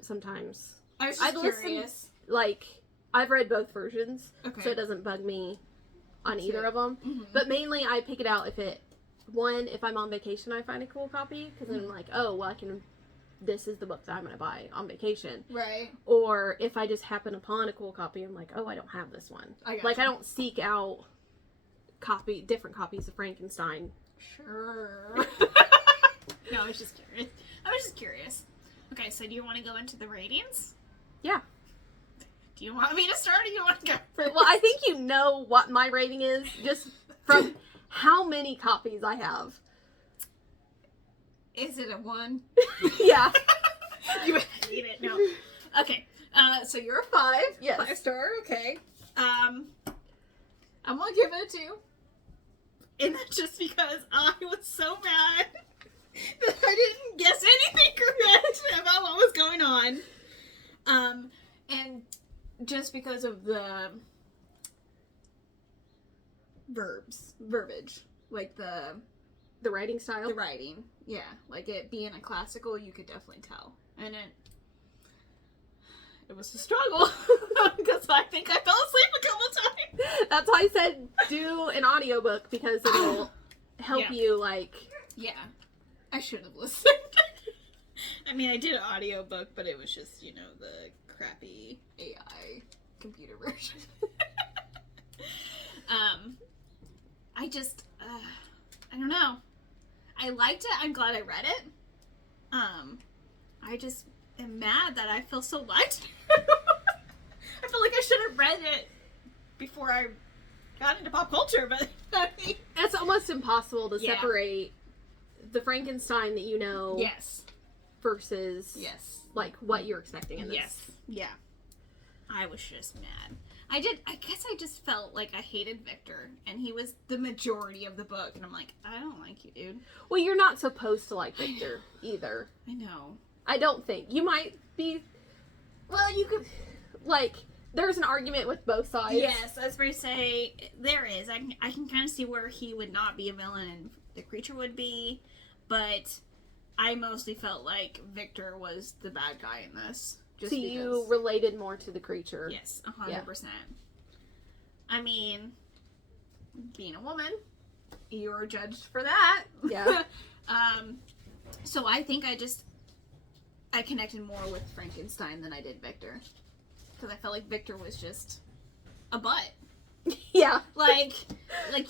Sometimes. I was just curious. Like, I've read both versions, Okay. so it doesn't bug me on That's either it. of them. Mm-hmm. But mainly, I pick it out if I'm on vacation, I find a cool copy, because then I'm like, oh, well, this is the book that I'm going to buy on vacation. Right. Or if I just happen upon a cool copy, I'm like, oh, I don't have this one. I don't seek out different copies of Frankenstein. Sure. No, I was just curious. Okay, so do you want to go into the ratings? Yeah. Do you want me to start, or do you want to go first? Well, I think you know what my rating is, just from how many copies I have. Is it a 1? Yeah. You hate it. No. Okay. So you're a 5. Yes. 5-star. Okay. I'm gonna give it a 2. And that's just because I was so mad that I didn't guess anything correct about what was going on. And just because of the verbiage, like The writing style? the writing, yeah, like it being a classical, you could definitely tell, and it was a struggle because I think I fell asleep a couple times. That's why I said do an audiobook, because it'll help you, like... Yeah, I should have listened. I mean, I did an audiobook, but it was just, the crappy AI computer version. I don't know. I liked it. I'm glad I read it. I just am mad that I feel so lied to. I feel like I should have read it before I got into pop culture, but It's almost impossible to separate the Frankenstein that you know yes. versus like what you're expecting in this. Yes. Yeah. I was just mad. I guess I just felt like I hated Victor, and he was the majority of the book, and I'm like, I don't like you, dude. Well, you're not supposed to like Victor either. I know. I don't think. You might be... Well, you could... Like, there's an argument with both sides. Yes, I was going to say, there is. I can kind of see where he would not be a villain and the creature would be, but I mostly felt like Victor was the bad guy in this. So you related more to the creature. Yes, 100%. I mean, being a woman, you're judged for that. Yeah. So I think I connected more with Frankenstein than I did Victor. Because I felt like Victor was just a butt. Yeah. Like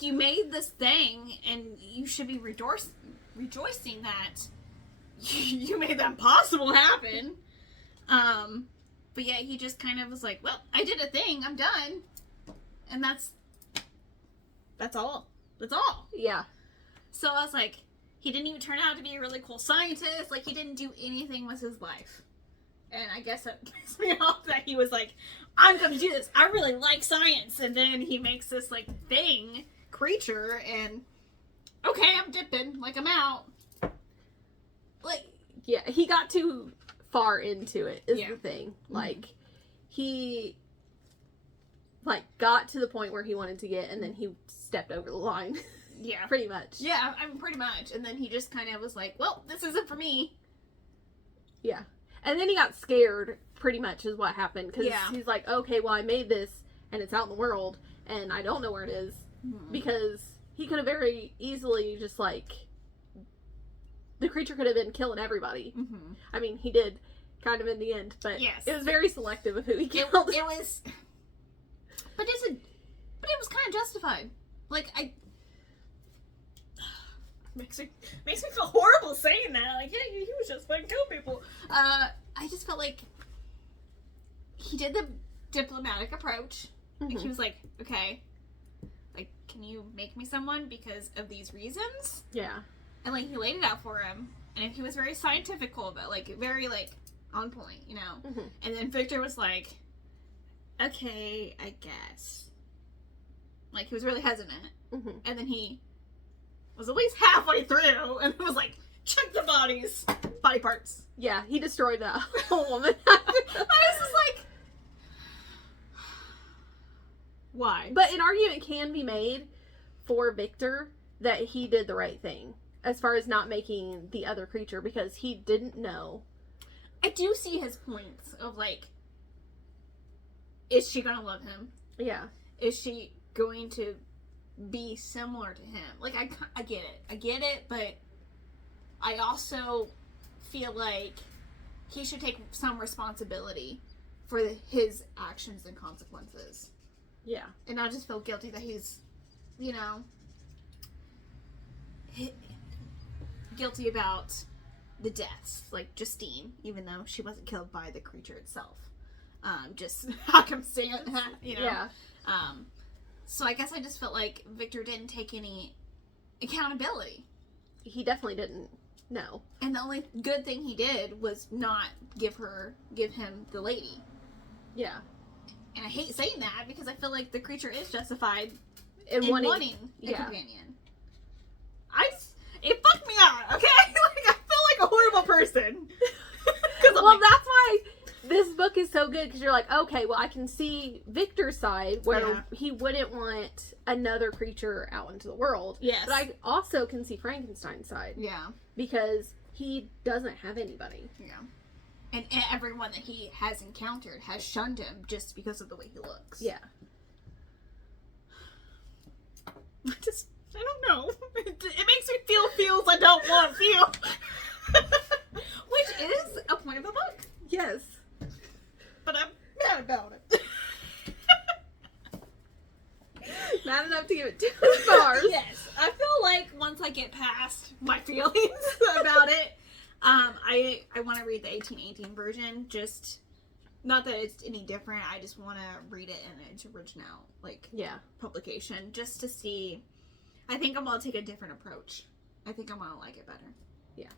you made this thing, and you should be rejoicing that you made that possible happen. But yeah, he just kind of was like, well, I did a thing, I'm done. And that's all. That's all. Yeah. So I was like, he didn't even turn out to be a really cool scientist. Like, he didn't do anything with his life. And I guess that pissed me off that he was like, I'm going to do this. I really like science. And then he makes this, like, creature, and okay, I'm dipping. Like, I'm out. Like, yeah, he got too far into it, is the thing. Mm-hmm. Like, he, like, got to the point where he wanted to get, and then he stepped over the line. Yeah. Pretty much. Yeah, I mean, pretty much. And then he just kind of was like, well, this isn't for me. Yeah. And then he got scared, pretty much, is what happened. Because he's like, okay, well, I made this, and it's out in the world, and I don't know where it is. Mm-hmm. Because he could have very easily just, like, the creature could have been killing everybody. Mm-hmm. I mean, he did, kind of in the end, but it was very selective of who he killed. It was... But it was kind of justified. Like, Makes me feel horrible saying that. Like, yeah, he was just fucking kill people. I just felt like he did the diplomatic approach. Mm-hmm. Like, he was like, okay, like, can you make me someone because of these reasons? Yeah. And, like, he laid it out for him. And he was very scientifical, but, like, very, like, on point, you know? Mm-hmm. And then Victor was like, okay, I guess. Like, he was really hesitant. Mm-hmm. And then he was at least halfway through and was like, check the body parts. Yeah, he destroyed that whole woman. I was just like, why? But an argument can be made for Victor that he did the right thing as far as not making the other creature, because he didn't know. I do see his points of, like, is she gonna love him? Yeah. Is she going to be similar to him? Like, I get it, but I also feel like he should take some responsibility for his actions and consequences. Yeah. And not just feel guilty that he's, you know, guilty about the deaths. Like Justine, even though she wasn't killed by the creature itself. Just happenstance, you know? Yeah. So I guess I just felt like Victor didn't take any accountability. He definitely didn't know. And the only good thing he did was not give him the lady. Yeah. And I hate saying that because I feel like the creature is justified in wanting a companion. It fucked me up, okay? Like, I feel like a horrible person. Well, like, that's why this book is so good, because you're like, okay, well, I can see Victor's side where he wouldn't want another creature out into the world. Yes. But I also can see Frankenstein's side. Yeah. Because he doesn't have anybody. Yeah. And everyone that he has encountered has shunned him just because of the way he looks. Yeah. I don't know. It makes me feel feels I don't want to feel. Which is a point of the book. Yes. But I'm mad about it. Mad enough to give it 2 stars. Yes. I feel like once I get past my feelings about it, I want to read the 1818 version. Just, not that it's any different. I just want to read it in its original, like, publication, just to see. I think I'm going to take a different approach. I think I'm going to like it better. Yeah.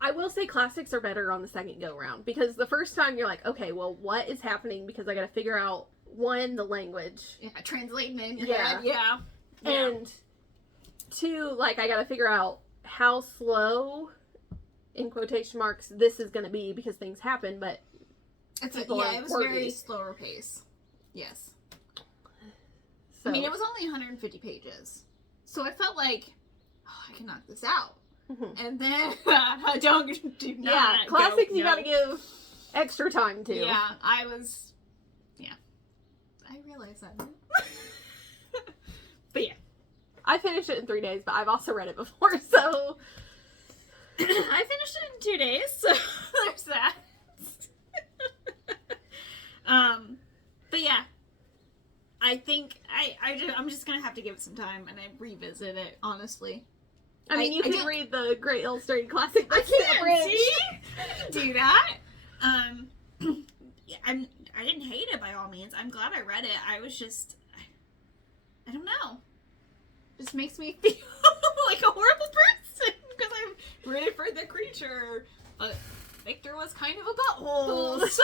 I will say classics are better on the second go around, because the first time you're like, okay, well, what is happening? Because I got to figure out, one, the language. Yeah, translating it in your head. Yeah. And 2, like, I got to figure out how slow, in quotation marks, this is going to be, because things happen, but it was very slower pace. Yes. So, I mean, it was only 150 pages. So I felt like, I can knock this out. Mm-hmm. And then I do not. Yeah, classics you gotta give extra time to. Yeah, I realized that. But yeah. I finished it in 3 days, but I've also read it before, so. I finished it in 2 days, so there's that. But yeah. I think I'm just gonna have to give it some time and I revisit it, honestly. I mean, you can read the Great Illustrated Classic. I can do that. Yeah, I didn't hate it by all means. I'm glad I read it. I was just, I don't know. Just makes me feel like a horrible person because I'm rooted for the creature, but Victor was kind of a butthole, so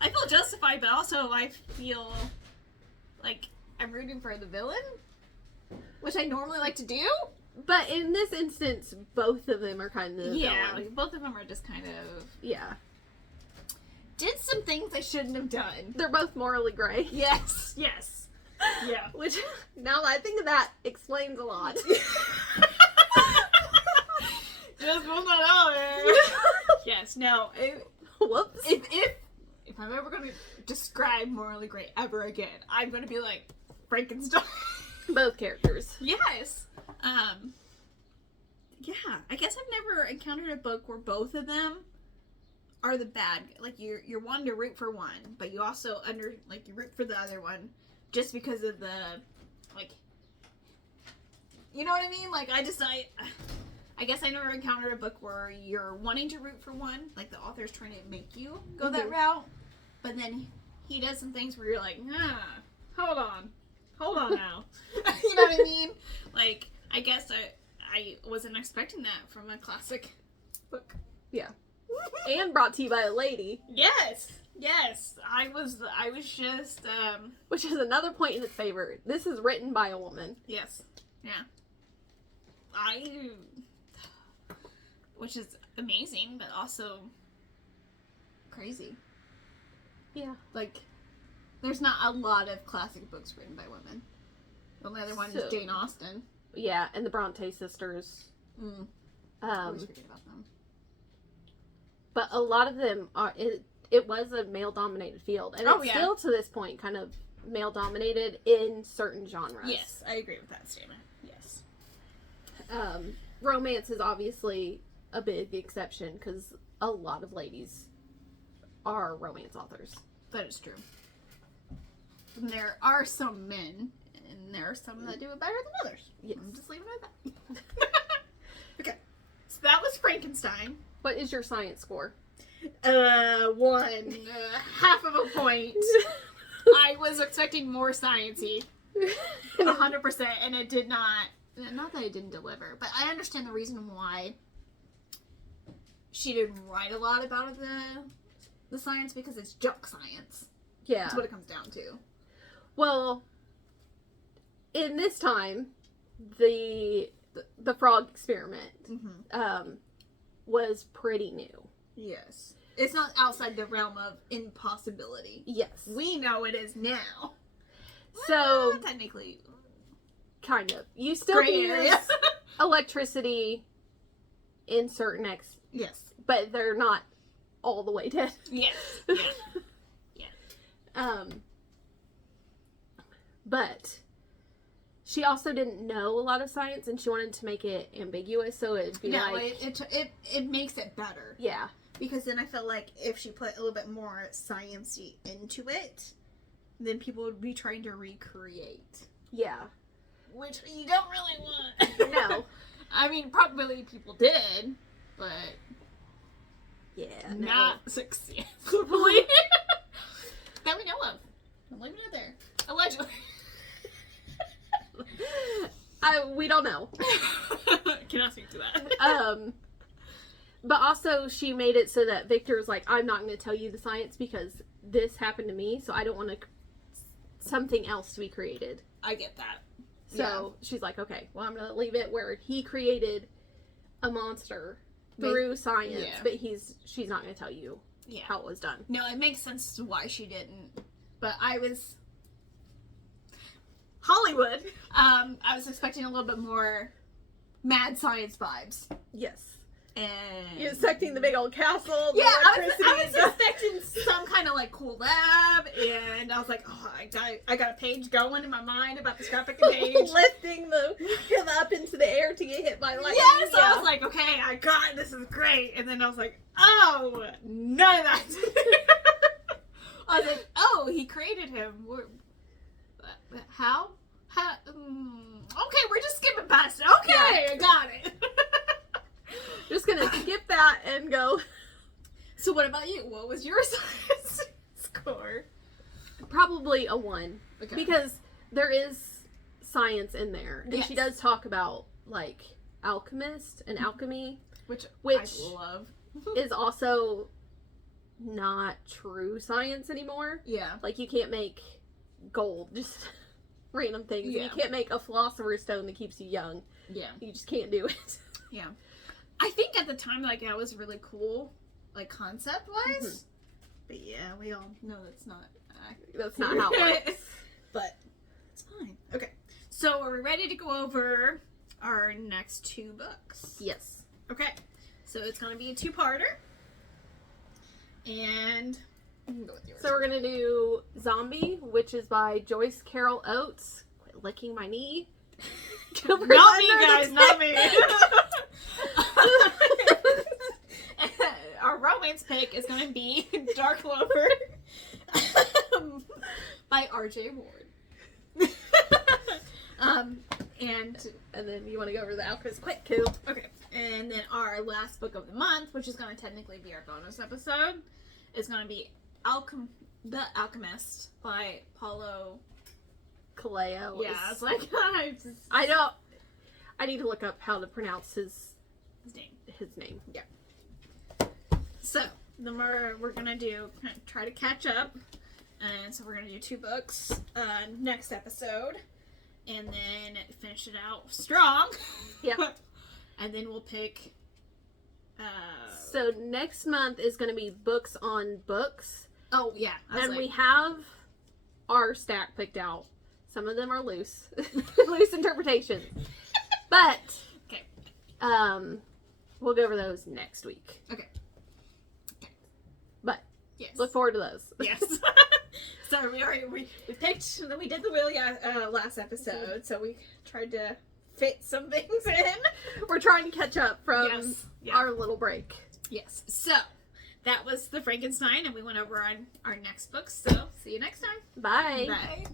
I feel justified, but also I feel like I'm rooting for the villain, which I normally like to do. But in this instance, both of them are kind of Yeah, villain. like both of them are just kind of Yeah. did some things I shouldn't have done. They're both morally gray. Yes, yes, yeah. Which, now that I think of that, explains a lot. Just put that out there. Yes, no. Whoops. If I'm ever gonna describe morally gray ever again, I'm gonna be like Frankenstein. Both characters. Yes. Yeah. I guess I've never encountered a book where both of them are the bad. Like you're wanting to root for one, but you also you root for the other one just because of the like. You know what I mean? Like I guess I never encountered a book where you're wanting to root for one, like the author's trying to make you go that route, but then he does some things where you're like, hold on now. You know what I mean? Like, I guess I wasn't expecting that from a classic book. Yeah. And brought to you by a lady. Yes, I was just, Which is another point in its favor. This is written by a woman. yes, yeah. Which is amazing, but also crazy. Yeah. Like, there's not a lot of classic books written by women. The only other one is Jane Austen. Yeah, and the Bronte sisters. I always forget about them. But a lot of them are. It was a male-dominated field, and it's still to this point kind of male-dominated in certain genres. Yes, I agree with that statement. Yes. Romance is obviously a big exception because a lot of ladies are romance authors. That is true. And there are some men, and there are some that do it better than others. Yes. I'm just leaving it at that. Okay. So that was Frankenstein. What is your science score? 1. Half of a point. I was expecting more science-y. 100%, and it did not. Not that it didn't deliver, but I understand the reason why she didn't write a lot about the science, because it's junk science. Yeah. That's what it comes down to. Well, in this time, the frog experiment was pretty new. Yes. It's not outside the realm of impossibility. Yes. We know it is now. So, Well, technically, kind of. You still gray use area. electricity in certain Yes. but they're not all the way dead. Yes. Yeah. But she also didn't know a lot of science, and she wanted to make it ambiguous, so it'd be it makes it better. Yeah. Because then I felt like if she put a little bit more science-y into it, then people would be trying to recreate. Yeah. Which you don't really want. No. I mean, probably people did, but Yeah. not successfully. That we know of. I'm leaving it there. Allegedly. We don't know. Cannot speak to that. But also she made it so that Victor's like, I'm not going to tell you the science because this happened to me, so I don't want something else to be created. I get that. So she's like, okay, well, I'm going to leave it where he created a monster through science, but she's not going to tell you how it was done. No, it makes sense why she didn't. But I was Hollywood. I was expecting a little bit more mad science vibes. Yes. And You're expecting the big old castle. Yeah, I was expecting some kind of like cool lab, and I was like, oh, I got a page going in my mind about the scrapbooking page, lifting him up into the air to get hit by lightning. Yes, yeah. I was like, okay, I got it, this is great, and then I was like, oh, none of that. I was like, oh, he created him. How? Okay, we're just skipping past it. Okay, I got it. Just gonna skip that and go. So what about you? What was your science score? Probably a 1. Okay. Because there is science in there. And Yes. she does talk about, like, alchemist and alchemy, Which which I love. is also not true science anymore. Yeah. Like, you can't make gold, just random things. Yeah. You can't make a philosopher's stone that keeps you young. Yeah. You just can't do it. Yeah. I think at the time, like, that was really cool, like, concept-wise. But yeah, we all know that's not That's not how it works. But it's fine. Okay. So are we ready to go over our next 2 books? Yes. Okay. So it's going to be a 2-parter. And So we're going to do Zombie, which is by Joyce Carol Oates. Quit licking my knee. not me, guys, not me. Our romance pick is going to be Dark Lover by R.J. Ward. And then you want to go over the Alchemist quick, cool. Okay, and then our last book of the month, which is going to technically be our bonus episode, is going to be The Alchemist by Paulo Coelho. Yeah, it's like I need to look up how to pronounce his name. Yeah. So then we're gonna try to catch up, and so we're gonna do 2 books next episode, and then finish it out strong. Yep. And then we'll pick. So next month is going to be books on books. Oh yeah, And we have our stack picked out. Some of them are loose, loose interpretations. But okay, we'll go over those next week. Okay. But yes, look forward to those. Yes. So we picked. We did the wheel last episode, so we tried to fit some things in. We're trying to catch up from Yes. Yeah. our little break. Yes. So that was the Frankenstein, and we went over on our next book. So see you next time. Bye. Bye.